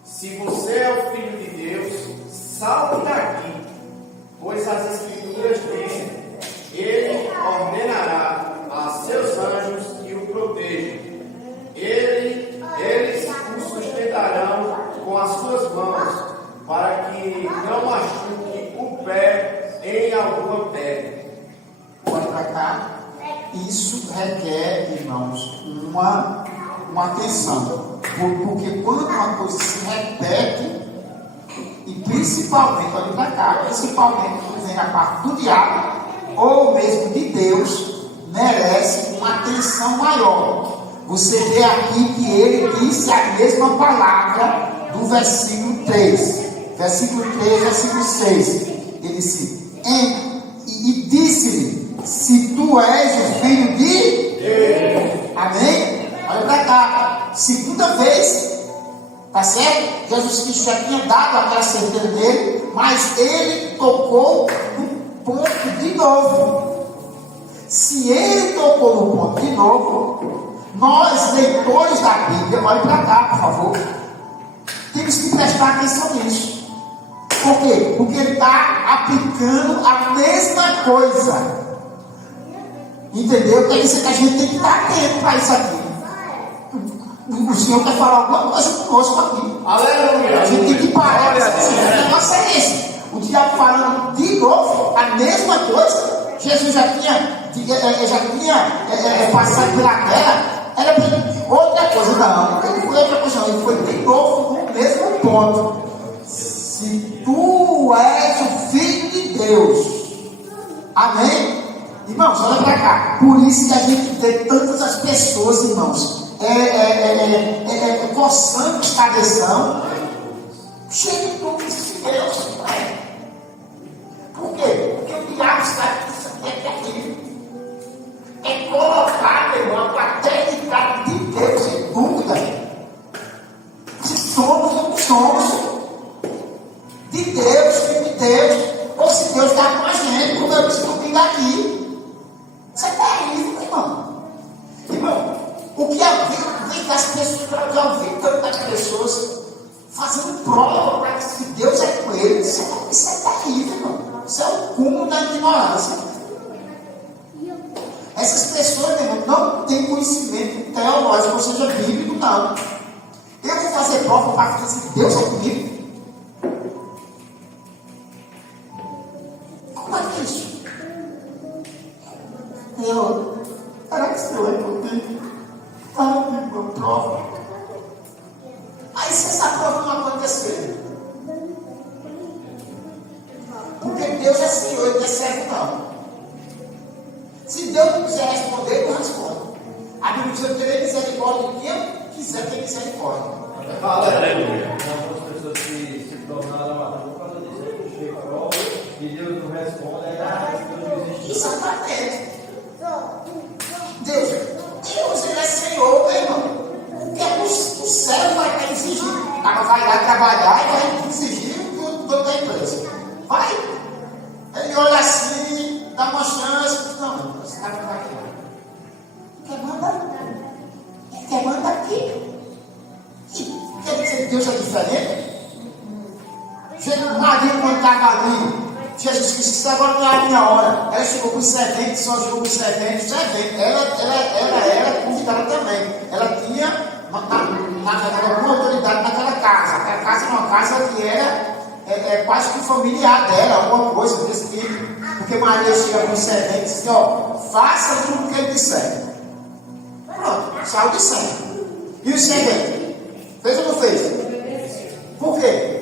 se você é o Filho de Deus, salte daqui, pois as Escrituras dizem: ele ordenará a seus anjos que o protejam. Eles o sustentarão com as suas mãos, para que não machuque o pé em alguma pedra. Olha para cá. Isso requer, irmãos, uma atenção. Porque quando uma coisa se repete, e principalmente, olha para cá, principalmente quando vem da parte do diabo, ou mesmo de Deus, merece uma atenção maior. Você vê aqui que ele disse a mesma palavra do versículo 3. Versículo 3, versículo 6. Ele disse: e disse-lhe: se tu és o Filho de Deus. Amém? Olha para cá. Segunda vez. Tá certo? Jesus Cristo já tinha dado aquela certeza dele, mas ele tocou no ponto de novo. Se ele tocou no ponto de novo, nós, leitores da Bíblia, olhe para cá, por favor. Temos que prestar atenção nisso. Por quê? Porque ele está aplicando a mesma coisa. Entendeu? Quer dizer que a gente tem que estar atento para isso aqui. O Senhor quer falar alguma coisa conosco aqui. Aleluia. A gente tem que parar. O negócio é esse. O diabo falando de novo a mesma coisa. Jesus já tinha passado pela terra. Era outra coisa, não. Ele foi outra coisa, não. Ele foi de novo no mesmo ponto. Se tu és o Filho de Deus, amém? Irmãos, olha para cá. Por isso que a gente vê tantas as pessoas, irmãos, coçando os cabeção, cheio de nome de Deus. Por quê? Porque o diabo está aqui. É colocar, meu irmão, a paternidade de Deus em dúvida. Se somos ou não somos de Deus, filho de Deus, ou se Deus está com a gente, como eu disse comigo aqui. Isso é terrível, irmão. Irmão, o que eu vi das pessoas, eu vi tantas pessoas fazendo prova para que se Deus é com eles, isso é terrível, irmão. Isso é o cúmulo da ignorância. Essas pessoas, meu irmão, não têm conhecimento teológico, ou seja, bíblico, não. Eu vou fazer prova para que se Deus é comigo. Como é que é isso? Será que o Senhor é comigo? Ah, uma prova. Aí se essa prova não acontecer, porque Deus é Senhor, Ele não é servo não. Se Deus não quiser responder, Ele não responde. A Bíblia diz que eu terei misericórdia de quem eu quiser ter misericórdia. Aleluia. Algumas pessoas que se tornaram amadores por causa disso, aí chega a prova e Deus não responde, aí Deus não existe. Exatamente. Deus, Ele é Senhor, meu irmão. Porque o céu vai estar exigindo. Ela vai lá trabalhar e vai exigir o dono da empresa. Vai. Ele olha assim, dá uma chance. Não, esse cara não vai aqui. Quer mandar aqui. Quer dizer que Deus é diferente? Maria, quando estava ali, Jesus disse: agora não é a minha hora. Ela chegou com os serventes, só chegou com os serventes. Ela era convidada também. Ela tinha alguma autoridade naquela casa. Aquela casa era uma casa que era quase que familiar dela, alguma coisa desse tipo. Porque Maria chega com os serventes e disse: ó, faça tudo o que ele disser. Pronto, saiu de cena. E os serventes? Fez ou não fez? Por quê?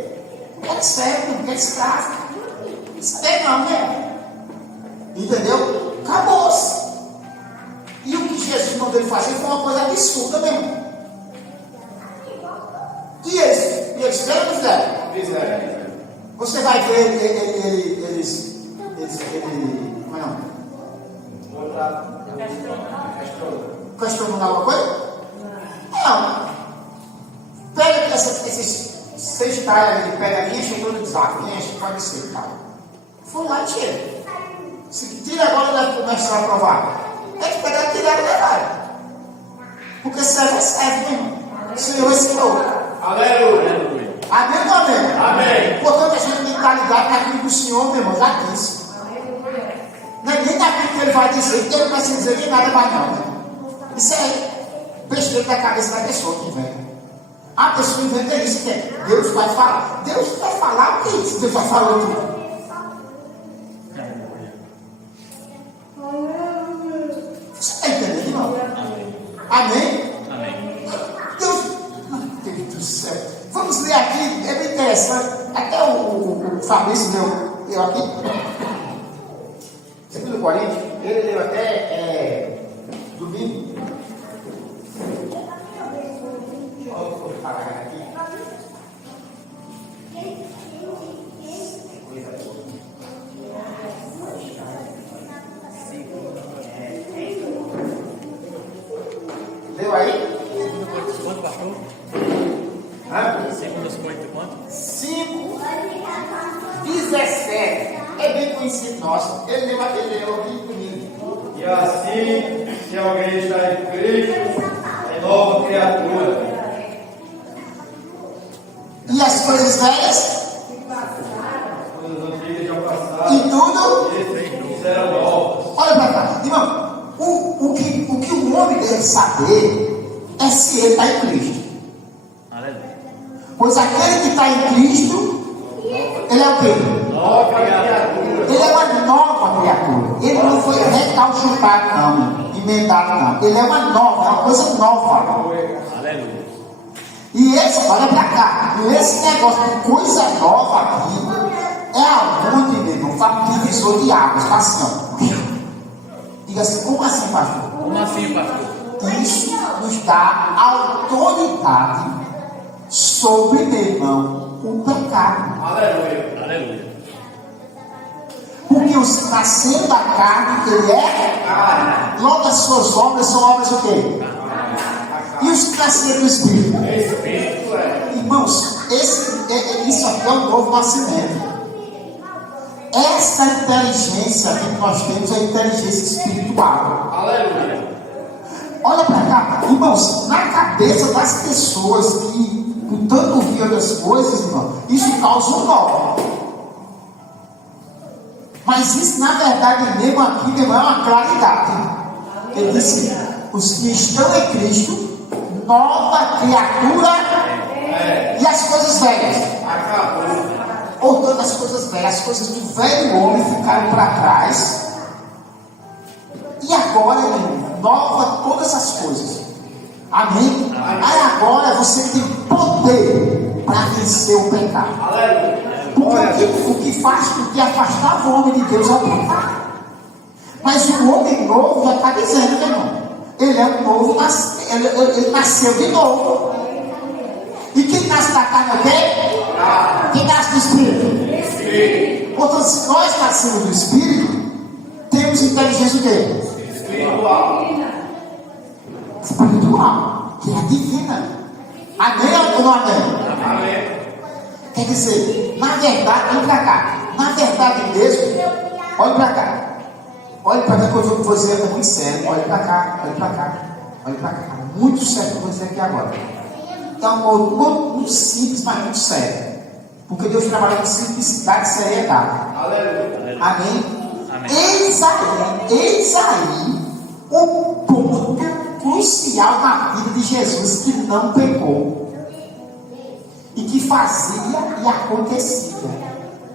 Quer servo, não quer escravo. Isso é não, né? Entendeu? Acabou-se. E o que Jesus mandou ele fazer foi uma coisa absurda mesmo. E eles fizeram ou não fizeram? Fizeram. Você vai ver eles como é não? Questionando alguma coisa? Não. Pega esses 6 talhas de pedra, enche todo o desastre, enche, pode ser, tá? Foi lá e tira. Se tira agora, ele vai começar a provar. Tem que pegar, tirar e levar. Porque servo é servo, mesmo. Senhor é Senhor. Aleluia. Amém ou amém? Amém. Portanto, a gente tem que estar ligado naquilo que o Senhor, meu irmão, já disse. Não é nem naquilo que ele vai dizer, porque ele não vai se dizer nem nada mais, não. Né? Isso é besteira da cabeça da pessoa que inventa. A pessoa inventa isso, que é Deus vai falar. Deus vai falar o que é isso? Deus vai falar tudo. Você está entendendo, irmão? Amém? Amém. Deus, meu Deus do céu. Vamos ler aqui, é bem interessante. Até o Fabrício leu aqui. 2 Coríntios, ele leu até domingo. Vou parar aqui. Coisa boa. Leu aí? Quanto, pastor? Hã? 2 Coríntios quanto? 5, 17. É bem conhecido nosso. Ele leu aqui comigo. E assim, se alguém está em Cristo, é nova criatura. E as coisas velhas Coisas antigas já passaram. e tudo. Fizeram novas. Olha para cá, irmão. O que o homem deve saber é se ele está em Cristo. Aleluia. Pois aquele que está em Cristo, ele é o quê? Nova criatura. Ele é uma nova criatura. Ele não foi recalchutado, não, emendado, não. Ele é uma nova, é uma coisa nova. Aleluia. E esse, olha para cá, e esse negócio de coisa nova aqui é aonde, meu irmão, faz divisor de águas, tá assim, ó. Diga assim, como assim, pastor? Como assim, pastor? Isso nos dá autoridade sobre, meu irmão, o pecado. Aleluia. Aleluia. Porque os nascendo da carne, ele é carne. Logo as suas obras são obras o quê? E os que nasceram do Espírito? Espírito é. Irmãos, isso aqui é um novo nascimento. Essa inteligência que nós temos é a inteligência espiritual. Aleluia. Olha para cá, irmãos, na cabeça das pessoas que, com tanto vi outras coisas, irmão, isso causa um nó. Mas isso, na verdade, mesmo aqui, meu irmão, é uma claridade. Ele disse: os que estão em Cristo, nova criatura, e as coisas velhas. Acabou. Portanto, as coisas velhas, as coisas do velho homem ficaram para trás. E agora, irmão, nova todas as coisas. Amém? Aí agora você tem poder para vencer o pecado. Aleluia. Porque o que afastava o homem de Deus é o pecado. Mas o homem novo já está dizendo, meu irmão, ele é um novo, ele nasceu de novo. E quem nasce da carne é o quê? Quem nasce do Espírito? Portanto, se nós nascemos do Espírito, temos inteligência o quê? Espiritual. Espiritual, que é divina. Amém ou não amém? Amém. Quer dizer, na verdade, olha para cá. Na verdade mesmo, olha para cá. Olha para cá que eu vou dizer muito sério. Olha para cá, olha para cá. Olha para cá. Muito sério que eu vou dizer aqui agora. Então, muito simples, mas muito sério. Porque Deus trabalha com simplicidade e seriedade. Aleluia. Amém? Amém. Eis aí o ponto crucial na vida de Jesus que não pecou. E que fazia e acontecia.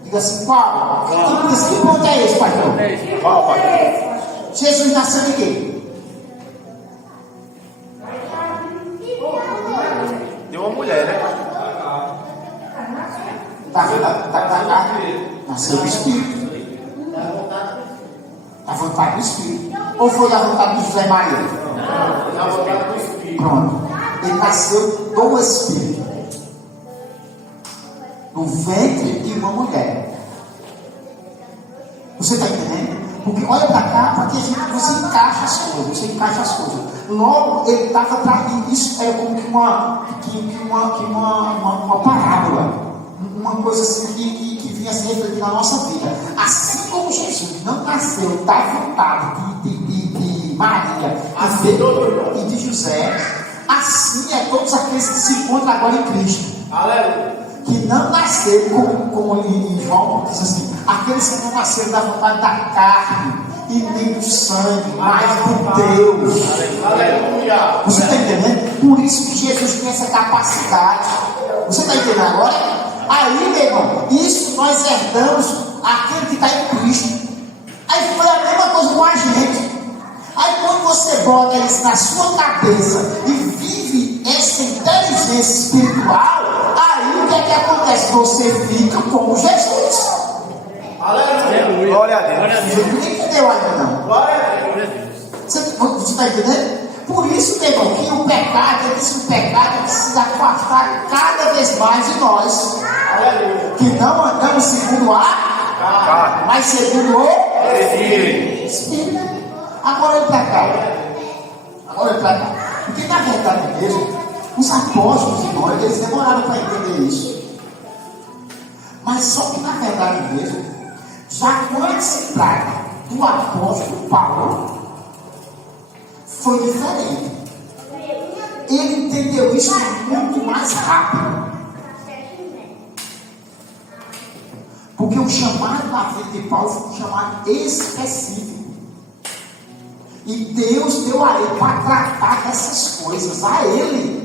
Diga assim, qual? Que ponto é esse, pastor? Qual, pastor? Jesus nasceu de quê? De uma mulher, né? Nasceu do Espírito. Da vontade do Espírito. Ou foi da vontade de José Maria? Na vontade do Espírito. Pronto. Ele nasceu do Espírito. No ventre de uma mulher. Você está entendendo? Porque olha para cá, porque você encaixa as coisas, você encaixa as coisas. Logo, ele estava trazendo isso, era como que uma parábola. Uma coisa assim que vinha se refletir na nossa vida. Assim como Jesus não nasceu da vontade de Maria e de José, assim é todos aqueles que se encontram agora em Cristo. Aleluia. Que não nasceram, como em João diz assim, aqueles que não nasceram da vontade da carne e nem do sangue, mas de Deus. Aleluia. Você está entendendo? Por isso que Jesus tem essa capacidade. Você está entendendo agora? Aí, meu irmão, isso nós herdamos aquele que está em Cristo. Aí foi a mesma coisa com a gente. Aí quando você bota isso na sua cabeça e vive essa inteligência espiritual, aí o que é que acontece? Você fica como Jesus. Aleluia. Glória a Deus. Você não entendeu ainda não. Glória a Deus. Você está entendendo? Por isso, meu irmão, que o pecado precisa afastar cada vez mais de nós. Aleluia. Que não andamos segundo a, mas segundo o Espírito. Agora olha para cá. Agora olha para cá. Porque na verdade mesmo, os apóstolos, irmãos, eles demoraram para entender isso. Mas só que na verdade mesmo, já quando se trata do apóstolo Paulo, foi diferente. Ele entendeu isso muito mais rápido. o chamado na vida de Paulo foi um chamado específico. E Deus deu a ele para tratar dessas coisas, a ele.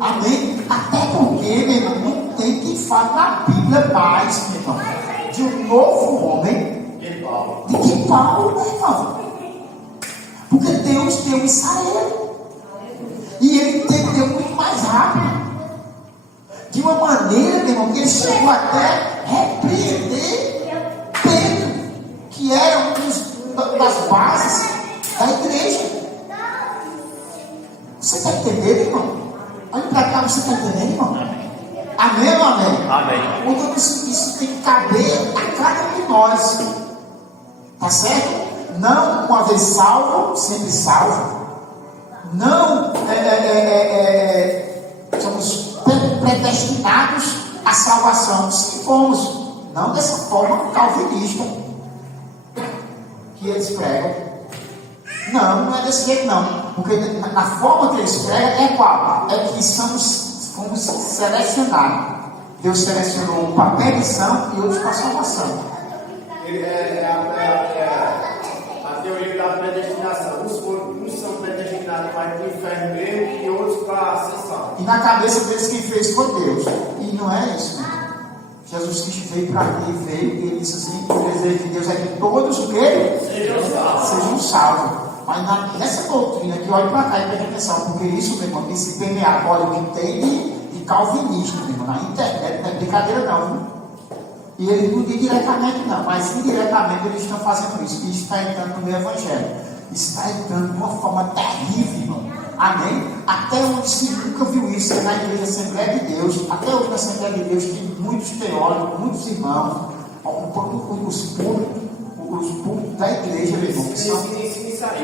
Amém? Até porque, meu irmão, não tem quem fale na Bíblia mais, meu irmão, de um novo homem de que Paulo, meu irmão. Porque Deus deu isso a ele. E ele entendeu muito mais rápido. De uma maneira, meu irmão, que ele chegou até repreender Pedro, que era uma das bases da igreja. Você está entendendo, irmão? Olha para cá, você está entendendo, irmão? Amém ou amém? Amém. Então isso tem que caber a cada um de nós. Tá certo? Não uma vez salvo, sempre salvo. Não somos predestinados à salvação. Se fomos, não dessa forma calvinista que eles pregam. Não é desse jeito não. Porque na forma que eles pregam é qual? É que fomos selecionados. Deus selecionou um para perdição e outros para salvação. A teoria da predestinação. Uns são predestinados para o inferno mesmo e outros para ser salvos. E na cabeça deles quem fez foi Deus. E não é isso. Jesus Cristo veio para aqui, veio e ele disse assim: o desejo de Deus é que todos o que? Sejam salvos. Mas nessa doutrina que olha para cá e presta atenção, porque isso, meu irmão, tem se permear. Olha o que tem de calvinista, meu irmão, na internet, não é brincadeira não, viu? E ele não diz diretamente não, mas indiretamente eles estão fazendo isso. E isso está entrando no meu evangelho. Isso está entrando de uma forma terrível, irmão. Amém? Até onde se nunca viu isso na igreja Assembleia de Deus. Até hoje na Assembleia de Deus tem muitos teólogos, muitos irmãos, os públicos da igreja, meu irmão, que são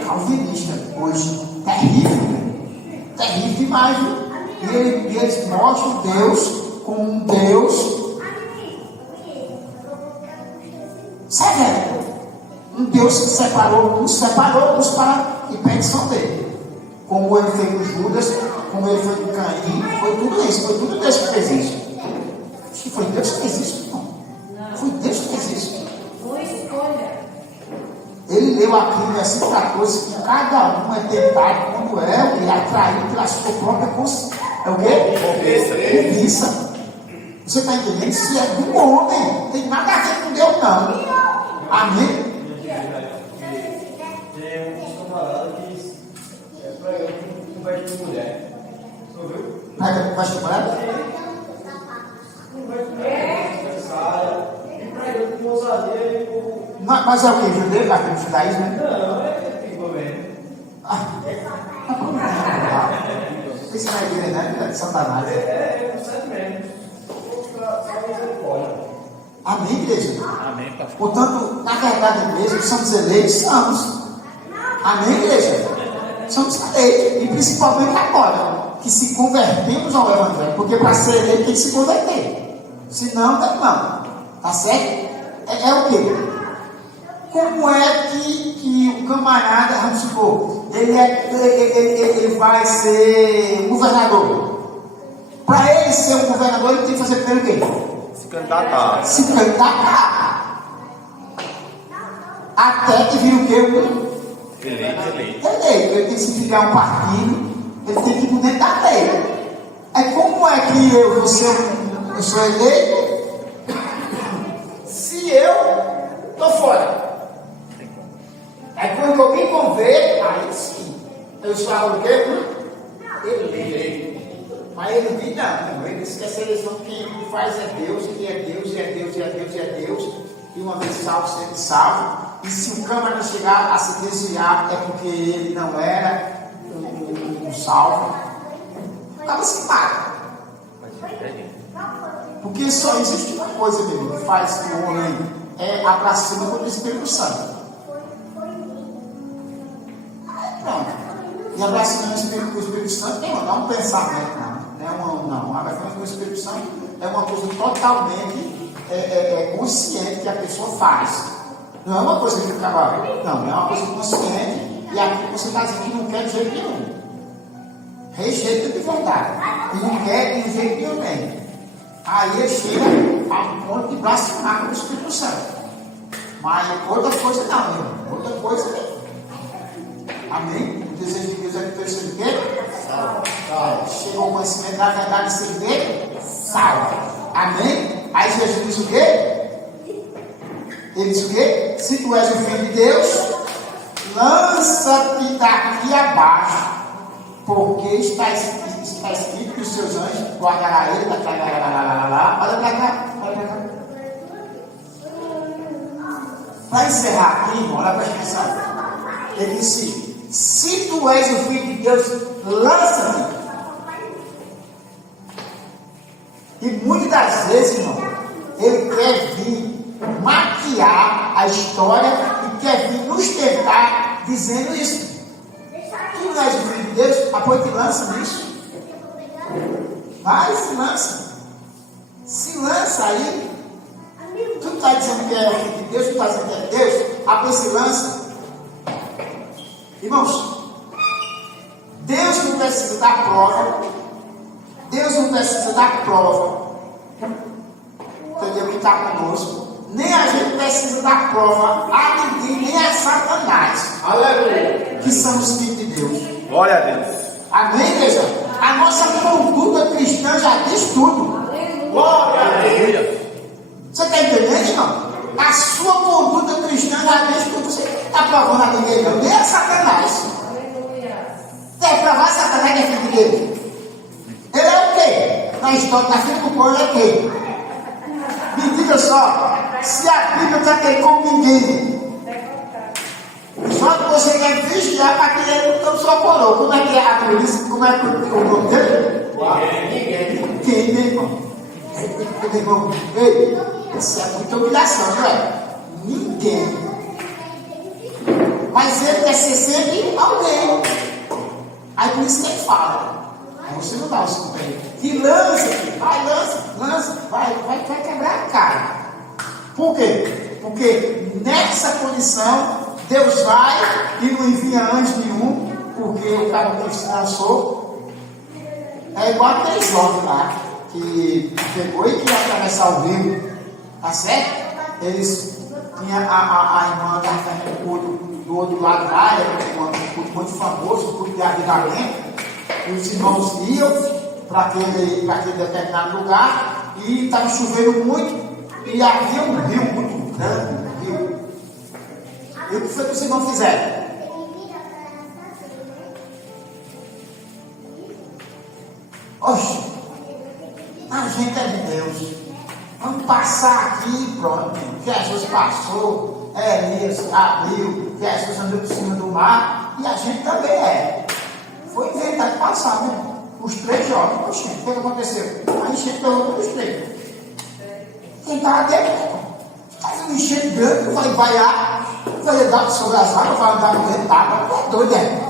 calvinistas hoje. Terrível. Terrível demais, viu? E eles mostram Deus como um Deus severo. Um Deus que nos separou para a perdição dele. Como ele fez com Judas, como ele fez com Caim, foi tudo isso, foi tudo Deus que fez isso. Acho que foi Deus que fez isso, não. Foi Deus que fez isso. Foi escolha. Ele leu aqui no versículo 14 que cada um é tentado quando é atraído pela sua própria consciência. É o quê? Cobiça. Você está entendendo? Se é do homem, não tem nada a ver com Deus, não. Amém? Tem um camarada que prega com veste de mulher. Você ouviu? Prega com veste de mulher? Com veste de mulher, saia, e pregando com ousadia e com. Mas é o que? Judeu? Aqui no judaísmo, né? Não, é que governo. Isso não é igreja, né? De Satanás. É procedimento. Amém, igreja? Amém, pastor. Portanto, na verdade mesmo, somos eleitos, somos. Amém, igreja? Somos eleitos. E principalmente agora, que se convertemos ao Evangelho. Porque para ser eleito tem que se converter. Senão, não. Tá certo? É o quê? Como é que o camarada, vamos supor, ele vai ser governador? Para ele ser um governador, ele tem que fazer primeiro o quê? Se candidatar. Se candidatar. Até que vira o quê? Eleito. Ele tem que se filiar um partido, ele tem que ir por dentro da lei. É como é que eu sou eleito se eu estou fora? É quando eu me converto, aí sim, eu falo o quê? Eleito. Mas ele diz não, ele diz que essa eleição que faz é Deus, e é Deus, e é Deus, e é Deus, e é Deus, e uma vez salvo, sempre salvo. E se o câmara chegar a se desviar, é porque ele não era um salvo. Acaba se mata. Porque só existe uma coisa, meu, que faz que o homem a blasfêmia contra o Espírito Santo. Pronto. E a blasfêmia com o Espírito Santo não é um pensamento, não. A blasfêmia com o Espírito Santo é uma coisa totalmente consciente que a pessoa faz. Não é uma coisa que acaba. Não, é uma coisa consciente. E aqui você está dizendo que não quer de jeito nenhum. Rejeita de verdade. E não quer de jeito nenhum. Aí ele chega ao ponto de blasfemar contra o Espírito Santo. Mas outra coisa não, irmão. Outra coisa não. Amém? O desejo de Deus é que seja o quê? Chega ao conhecimento da verdade de ser o quê? Salvo. Amém? Aí Jesus diz o quê? Ele diz o quê? Se tu és o Filho de Deus, lança-te daqui abaixo, porque está escrito que os seus anjos guardará ele. Olha pra cá. Para encerrar aqui, irmão, olha para atenção. Ele disse: se tu és o Filho de Deus, lança-te. E muitas das vezes, irmão, ele quer vir maquiar a história e quer vir nos tentar dizendo isso. Tu não és o Filho de Deus, apoio te lança nisso. Vai, se lança. Se lança aí. Tu está dizendo que é o Filho de Deus, tu está dizendo que é Deus, apoio se lança. Irmãos, Deus não precisa dar prova. Deus não precisa dar prova. Entendeu? Que está conosco. Nem a gente precisa dar prova a ninguém, nem a Satanás. Aleluia. Que somos filhos de Deus. Glória a Deus. Amém, igreja? A nossa conduta cristã já diz tudo. Glória a Deus. Você está entendendo, irmão? A sua conduta cristã já diz tudo. Você não está provando a ninguém, não. Nem a Satanás. Quer provar Satanás que é filho de Deus? Ele é o quê? Na história da filha do povo, ele é o quê? Me diga só, se a Bíblia está tem como ninguém, só que você quer vigiar para que ele não socorrou. Como é que é a polícia? Como é que o nome dele? Ninguém. Quem, meu irmão? Meu irmão, ei, isso é muita humilhação, não é? Ninguém. Mas ele quer ser sempre alguém. Aí por isso que ele fala. Você não dá o escuta aí. Que lança, vai quebrar a cara. Por quê? Porque nessa condição, Deus vai e não envia anjo nenhum, porque o cara que se lançou é igual aquele jovem lá, que pegou e queria atravessar o rio, tá certo? Eles tinham a irmã da fé do outro lado lá, era um culto muito famoso, um culto de avivamento. Os irmãos iam para aquele determinado lugar e estava chovendo muito e havia um rio muito grande, um rio. E o que foi que os irmãos fizeram? Oxe, a gente é de Deus. Vamos passar aqui e pronto. Jesus passou, Elias abriu, Jesus andou por cima do mar e a gente também é. Foi inventado passar, né? Os três jovens. Poxa, o que aconteceu? A enchente pegou os três. Quem estava dentro? Faz uma enchente grande, eu falei, vai lá. Eu falei, dá sobre as águas, eu falei, dá no dentro d'água, é doido, né?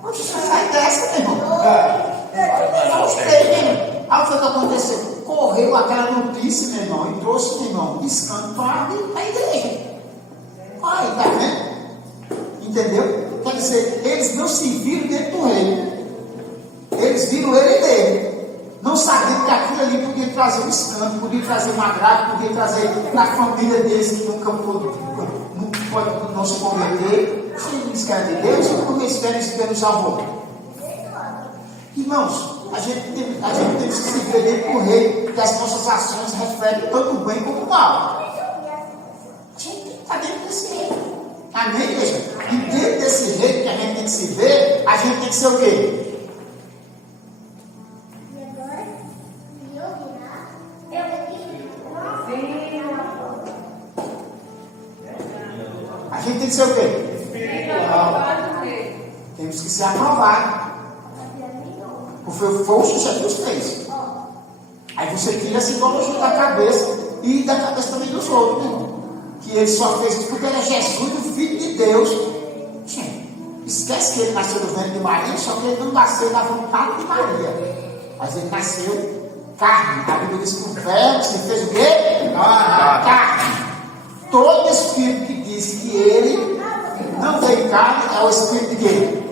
Poxa, você sai dessa, meu irmão. Os três, né? Aí o que aconteceu? Correu aquela notícia, meu irmão, e trouxe, meu irmão, piscando para a igreja. Aí, tá vendo? Entendeu? Quer dizer, eles não se viram dentro do reino. Eles viram ele dele. Não sabiam que aquilo ali podia trazer um escândalo, podia trazer uma grave, podia trazer para a família deles que nunca pode não se converter. Eles querem de Deus, porque eles querem que Deus salvou. Irmãos, a gente tem que se ver dentro do reino, porque as nossas ações refletem tanto o bem como o mal. A gente está dentro desse reino. Amém, igreja? E dentro desse jeito que a gente tem que se ver, a gente tem que ser o quê? A gente tem que ser o quê? Temos que ser aprovados. Foi o que Jesus fez. Aí você tira a simbologia da cabeça e da cabeça também dos outros, irmão. Que ele só fez isso porque ele é Jesus, o Filho de Deus. Gente, esquece que ele nasceu do ventre de Maria, só que ele não nasceu da vontade de Maria. Mas ele nasceu carne. A Bíblia diz que o verbo se fez o quê? Carne. Todo espírito que diz que ele não tem carne é o espírito de quem?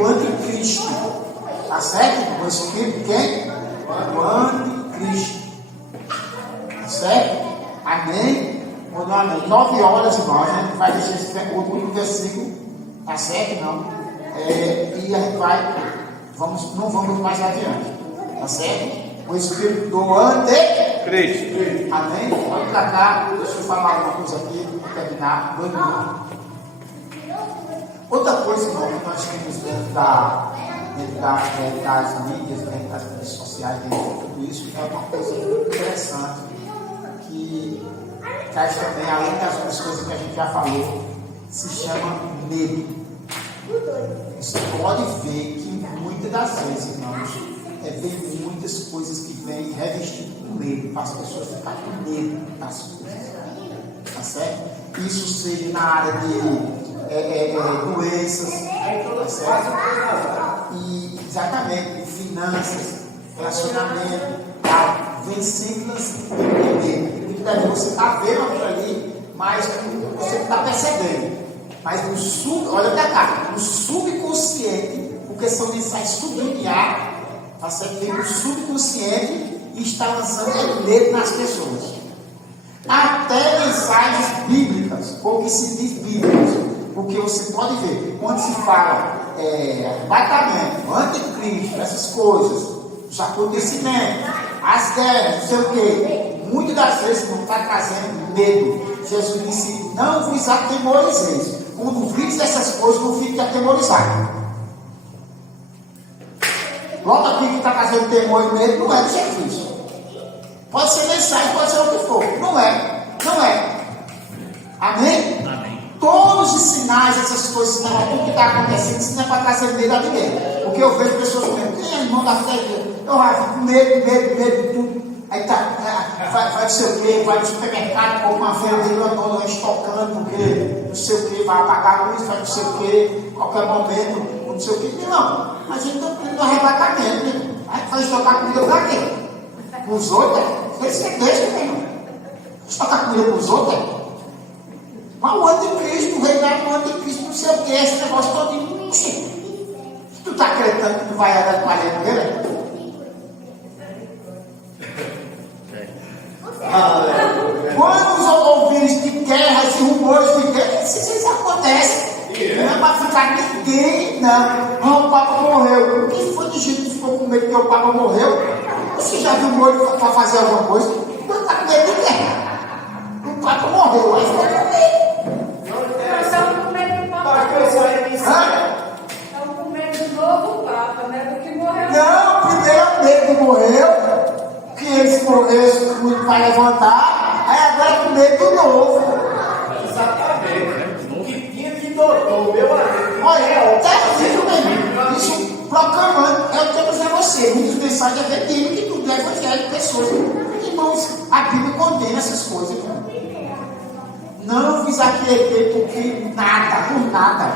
O anticristo. Tá certo? O espírito de quem? O anticristo. certo? Amém? Ou não amém? 9 horas, irmãos, a gente vai deixar esse último versículo, tá certo? Não. E a gente vai, não vamos mais adiante, tá certo? O Espírito do Anticristo. Amém? Pode pra cá, deixa eu falar uma coisa aqui, para terminar, 2 minutos. Outra coisa, irmão, que nós temos dentro das mídias, dentro das redes sociais, dentro de tudo isso, é uma coisa muito interessante, que traz também, além das outras coisas que a gente já falou, se chama medo. Você pode ver que muitas das vezes, irmãos, vem muitas coisas que vêm revestidas com medo, para as pessoas ficarem com medo das coisas. Tá certo? Isso seja na área de doenças, tá certo? E exatamente, finanças, relacionamento, tá? Vem sempre medo. Muitas vezes você está vendo aquilo ali, mas você não está percebendo. Mas olha pra cá, o subconsciente, porque são mensagens subliminares, tá certo? Vem o subconsciente e está lançando medo nas pessoas. Até mensagens bíblicas, ou que se diz bíblicas, porque você pode ver, quando se fala arrebatamento, anticristo, essas coisas, os acontecimentos, as guerras, não sei o quê, muitas das vezes não está trazendo medo. Jesus disse: não vos atemorizeis. Quando vires essas coisas, não fique atemorizado. Logo aqui que está trazendo temor e medo não é de Jesus. Pode ser mensagem, pode ser o que for. Não é. Amém? Todos os sinais, essas coisas, tudo que está acontecendo, isso não é para trazer medo a ninguém. Porque eu vejo pessoas dizendo: quem é irmão da fé? Eu fico com medo de tudo. Aí vai não sei o que, vai no supermercado, compra uma feira dele, eu estocando, porque não sei o que, vai apagar a luz, vai não sei o que, qualquer momento, não sei o que. Não, a gente está tendo arrebatamento, né? A gente vai estocar comida para quê? Para os outros? Você deixa, meu irmão. Estocar comida para os outros? Mas o anticristo, o reinado do anticristo, não sei o que, esse negócio todo. Tu está acreditando que tu vai andar com a gente dele? Quando os ouvintes de guerra, esses rumores de guerra, isso acontece. Não é para ficar ninguém, não. O Papa morreu. O que foi de gente que ficou com medo que o Papa morreu? Você já viu o morto para fazer alguma coisa? Não está com medo de guerra. O Papa morreu, aí ficou com medo. Estão com medo do Papa. Estão com medo do novo Papa, né? Do que morreu. Não, primeiro o medo morreu. Que eles vai levantar, aí agora com medo do novo. Exatamente. O que tinha de doutor, meu amigo. Olha, é terrível mesmo. Isso proclamando, eu tenho que dizer a você, muitas mensagens é verdade que tudo é evangelho de pessoas. Irmãos, a Bíblia condena essas coisas. Não vos aquieteis porque nada, por nada.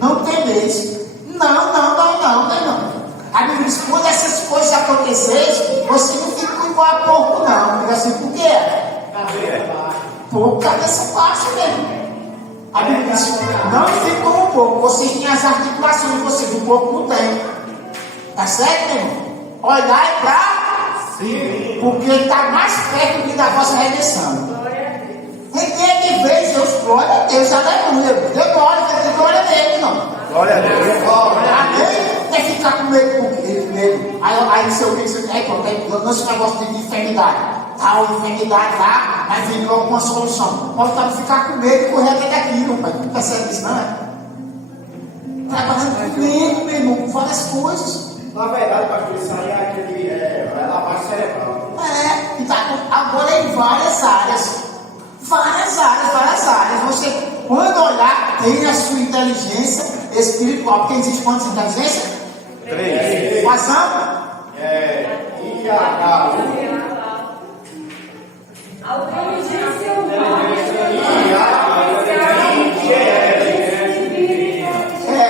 Não temeis. Não, irmão. A Bíblia diz: quando essas coisas acontecerem, você não fica igual a porco, não. Fica assim, por quê? Porco, cabeça baixa mesmo. A Bíblia diz: não fique como porco, vocês têm as articulações de vocês, o porco não tem. Tá certo, meu irmão? Olhai para si, porque está mais perto da vossa redenção. Quem é que vê Deus? Glória a Deus, aleluia. Dê glória nele, irmão. Glória a Deus. Amém? Quer ficar com medo? Aí não sei o que você quer, não esse negócio de enfermidade. Tal enfermidade lá, vai vir logo uma solução. Pode ficar com medo e correr até daquilo, pai. Não percebe isso, não é? Trabalhando com medo, meu irmão, com várias coisas. Na verdade, pastor, isso aí é aquele lavagem cerebral. Agora em várias áreas. Várias áreas. Você, quando olhar, tem a sua inteligência espiritual. Porque existe quantas inteligências? 3. Quais são?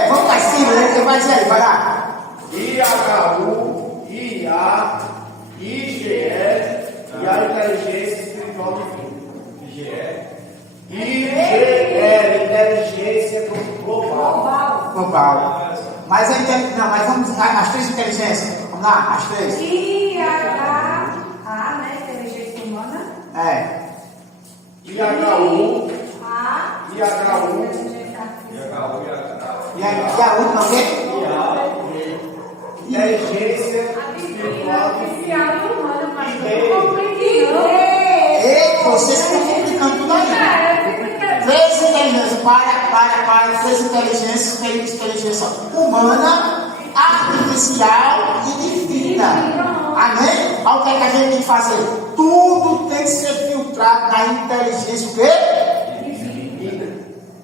Vamos para cima, né? Você vai dizer aí, vai lá. IHU, IA, IGE e a inteligência espiritual divina. Inteligência Global. Mas vamos lá, as 3 inteligências. Vamos lá, as 3. IHA, né? Inteligência humana. IHU. E a última o quê? Inteligência Espiritual e humana, mas Ei. não complicou. Ei, vocês estão complicando tudo aí. Três inteligências, para. Três inteligências, inteligência humana, artificial e divina. Amém? Olha o que é que a gente tem que fazer. Tudo tem que ser filtrado na inteligência o quê?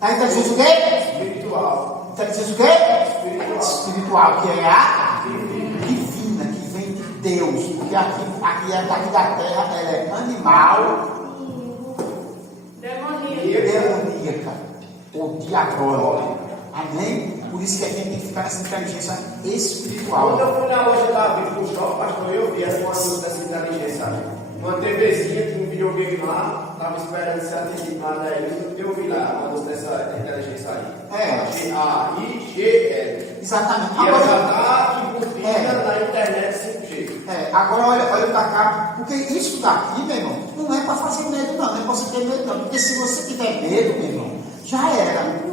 Na inteligência o quê? espiritual. Inteligência o quê? Espiritual, que é a divina, que vem de Deus. Porque aqui da terra ela é animal, demoníaca ou diabólica. Amém? Por isso que a gente tem que ficar nessa inteligência espiritual. Quando eu fui na loja da Bíblia com o shopping, pastor, eu vi essa anúncio dessa inteligência aí. Uma TVzinha que um videogame lá, estava esperando ser atendido lá na Elisa, eu vi lá o anúncio dessa inteligência aí. A IGL. Exatamente. E ela Agora, já está embutida na internet 5G. agora olha pra cá, porque isso daqui, meu irmão, não é para fazer medo, não é para você ter medo, não. Porque se você tiver medo, meu irmão, já era.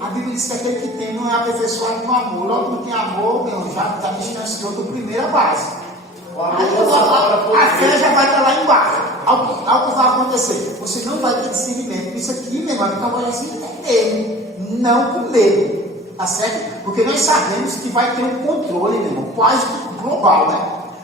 A Bíblia diz que aquele que tem não é aperfeiçoado com amor. Logo não tem amor, meu irmão, já distanciou da primeira base. A fé já vai estar lá embaixo. Algo que vai acontecer. Você não vai ter discernimento. Isso aqui, meu irmão, então vai assim entender. Não com medo. Tá certo? Porque nós sabemos que vai ter um controle, meu irmão, quase global, né?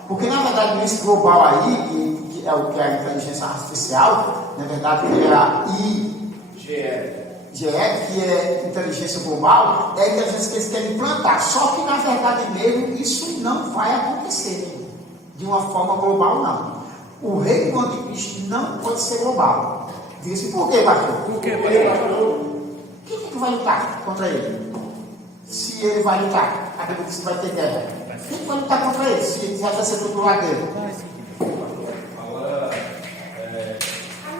Porque na verdade, esse global aí, que é o que é a inteligência artificial, na verdade, é a IGE, que é inteligência global, é a inteligência que eles querem implantar. Só que na verdade mesmo, isso não vai acontecer, né? De uma forma global, não. O reino do anticristo não pode ser global. Diz por quê, pastor? Por quê, pastor? Quem que vai lutar contra ele? Se ele vai lutar, a Bíblia diz que vai ter guerra. Quem que vai lutar contra ele? Se ele já vai ser do lado dele.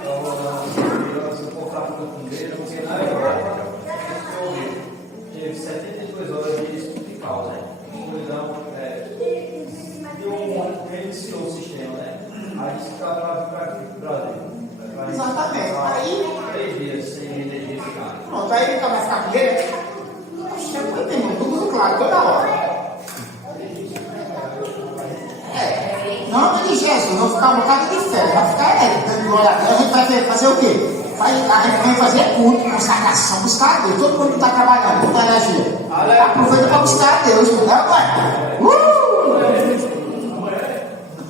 Agora, se eu for falar com ele, não sei nada agora. Teve 72 horas de explicar, né? Então, ele iniciou o sistema, né? Aí disse que estava para aqui para o Brasil. Exatamente. Aí, 3 dias sem energia esse cara. pronto, aí ele vai ficar com ele. Tudo claro, toda hora. Não é de Jesus, não ficar um bocado de fé, vai ficar dando glória a Deus. A gente vai fazer o quê? A gente vai fazer culto, consagração, buscar a Deus. Todo mundo que está trabalhando, com energia, aproveita para buscar a Deus, não é, pai?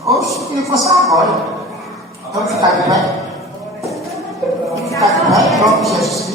Oxe, queria que fosse agora. Vamos ficar de pé? Vamos ficar de pé? Pronto, Jesus.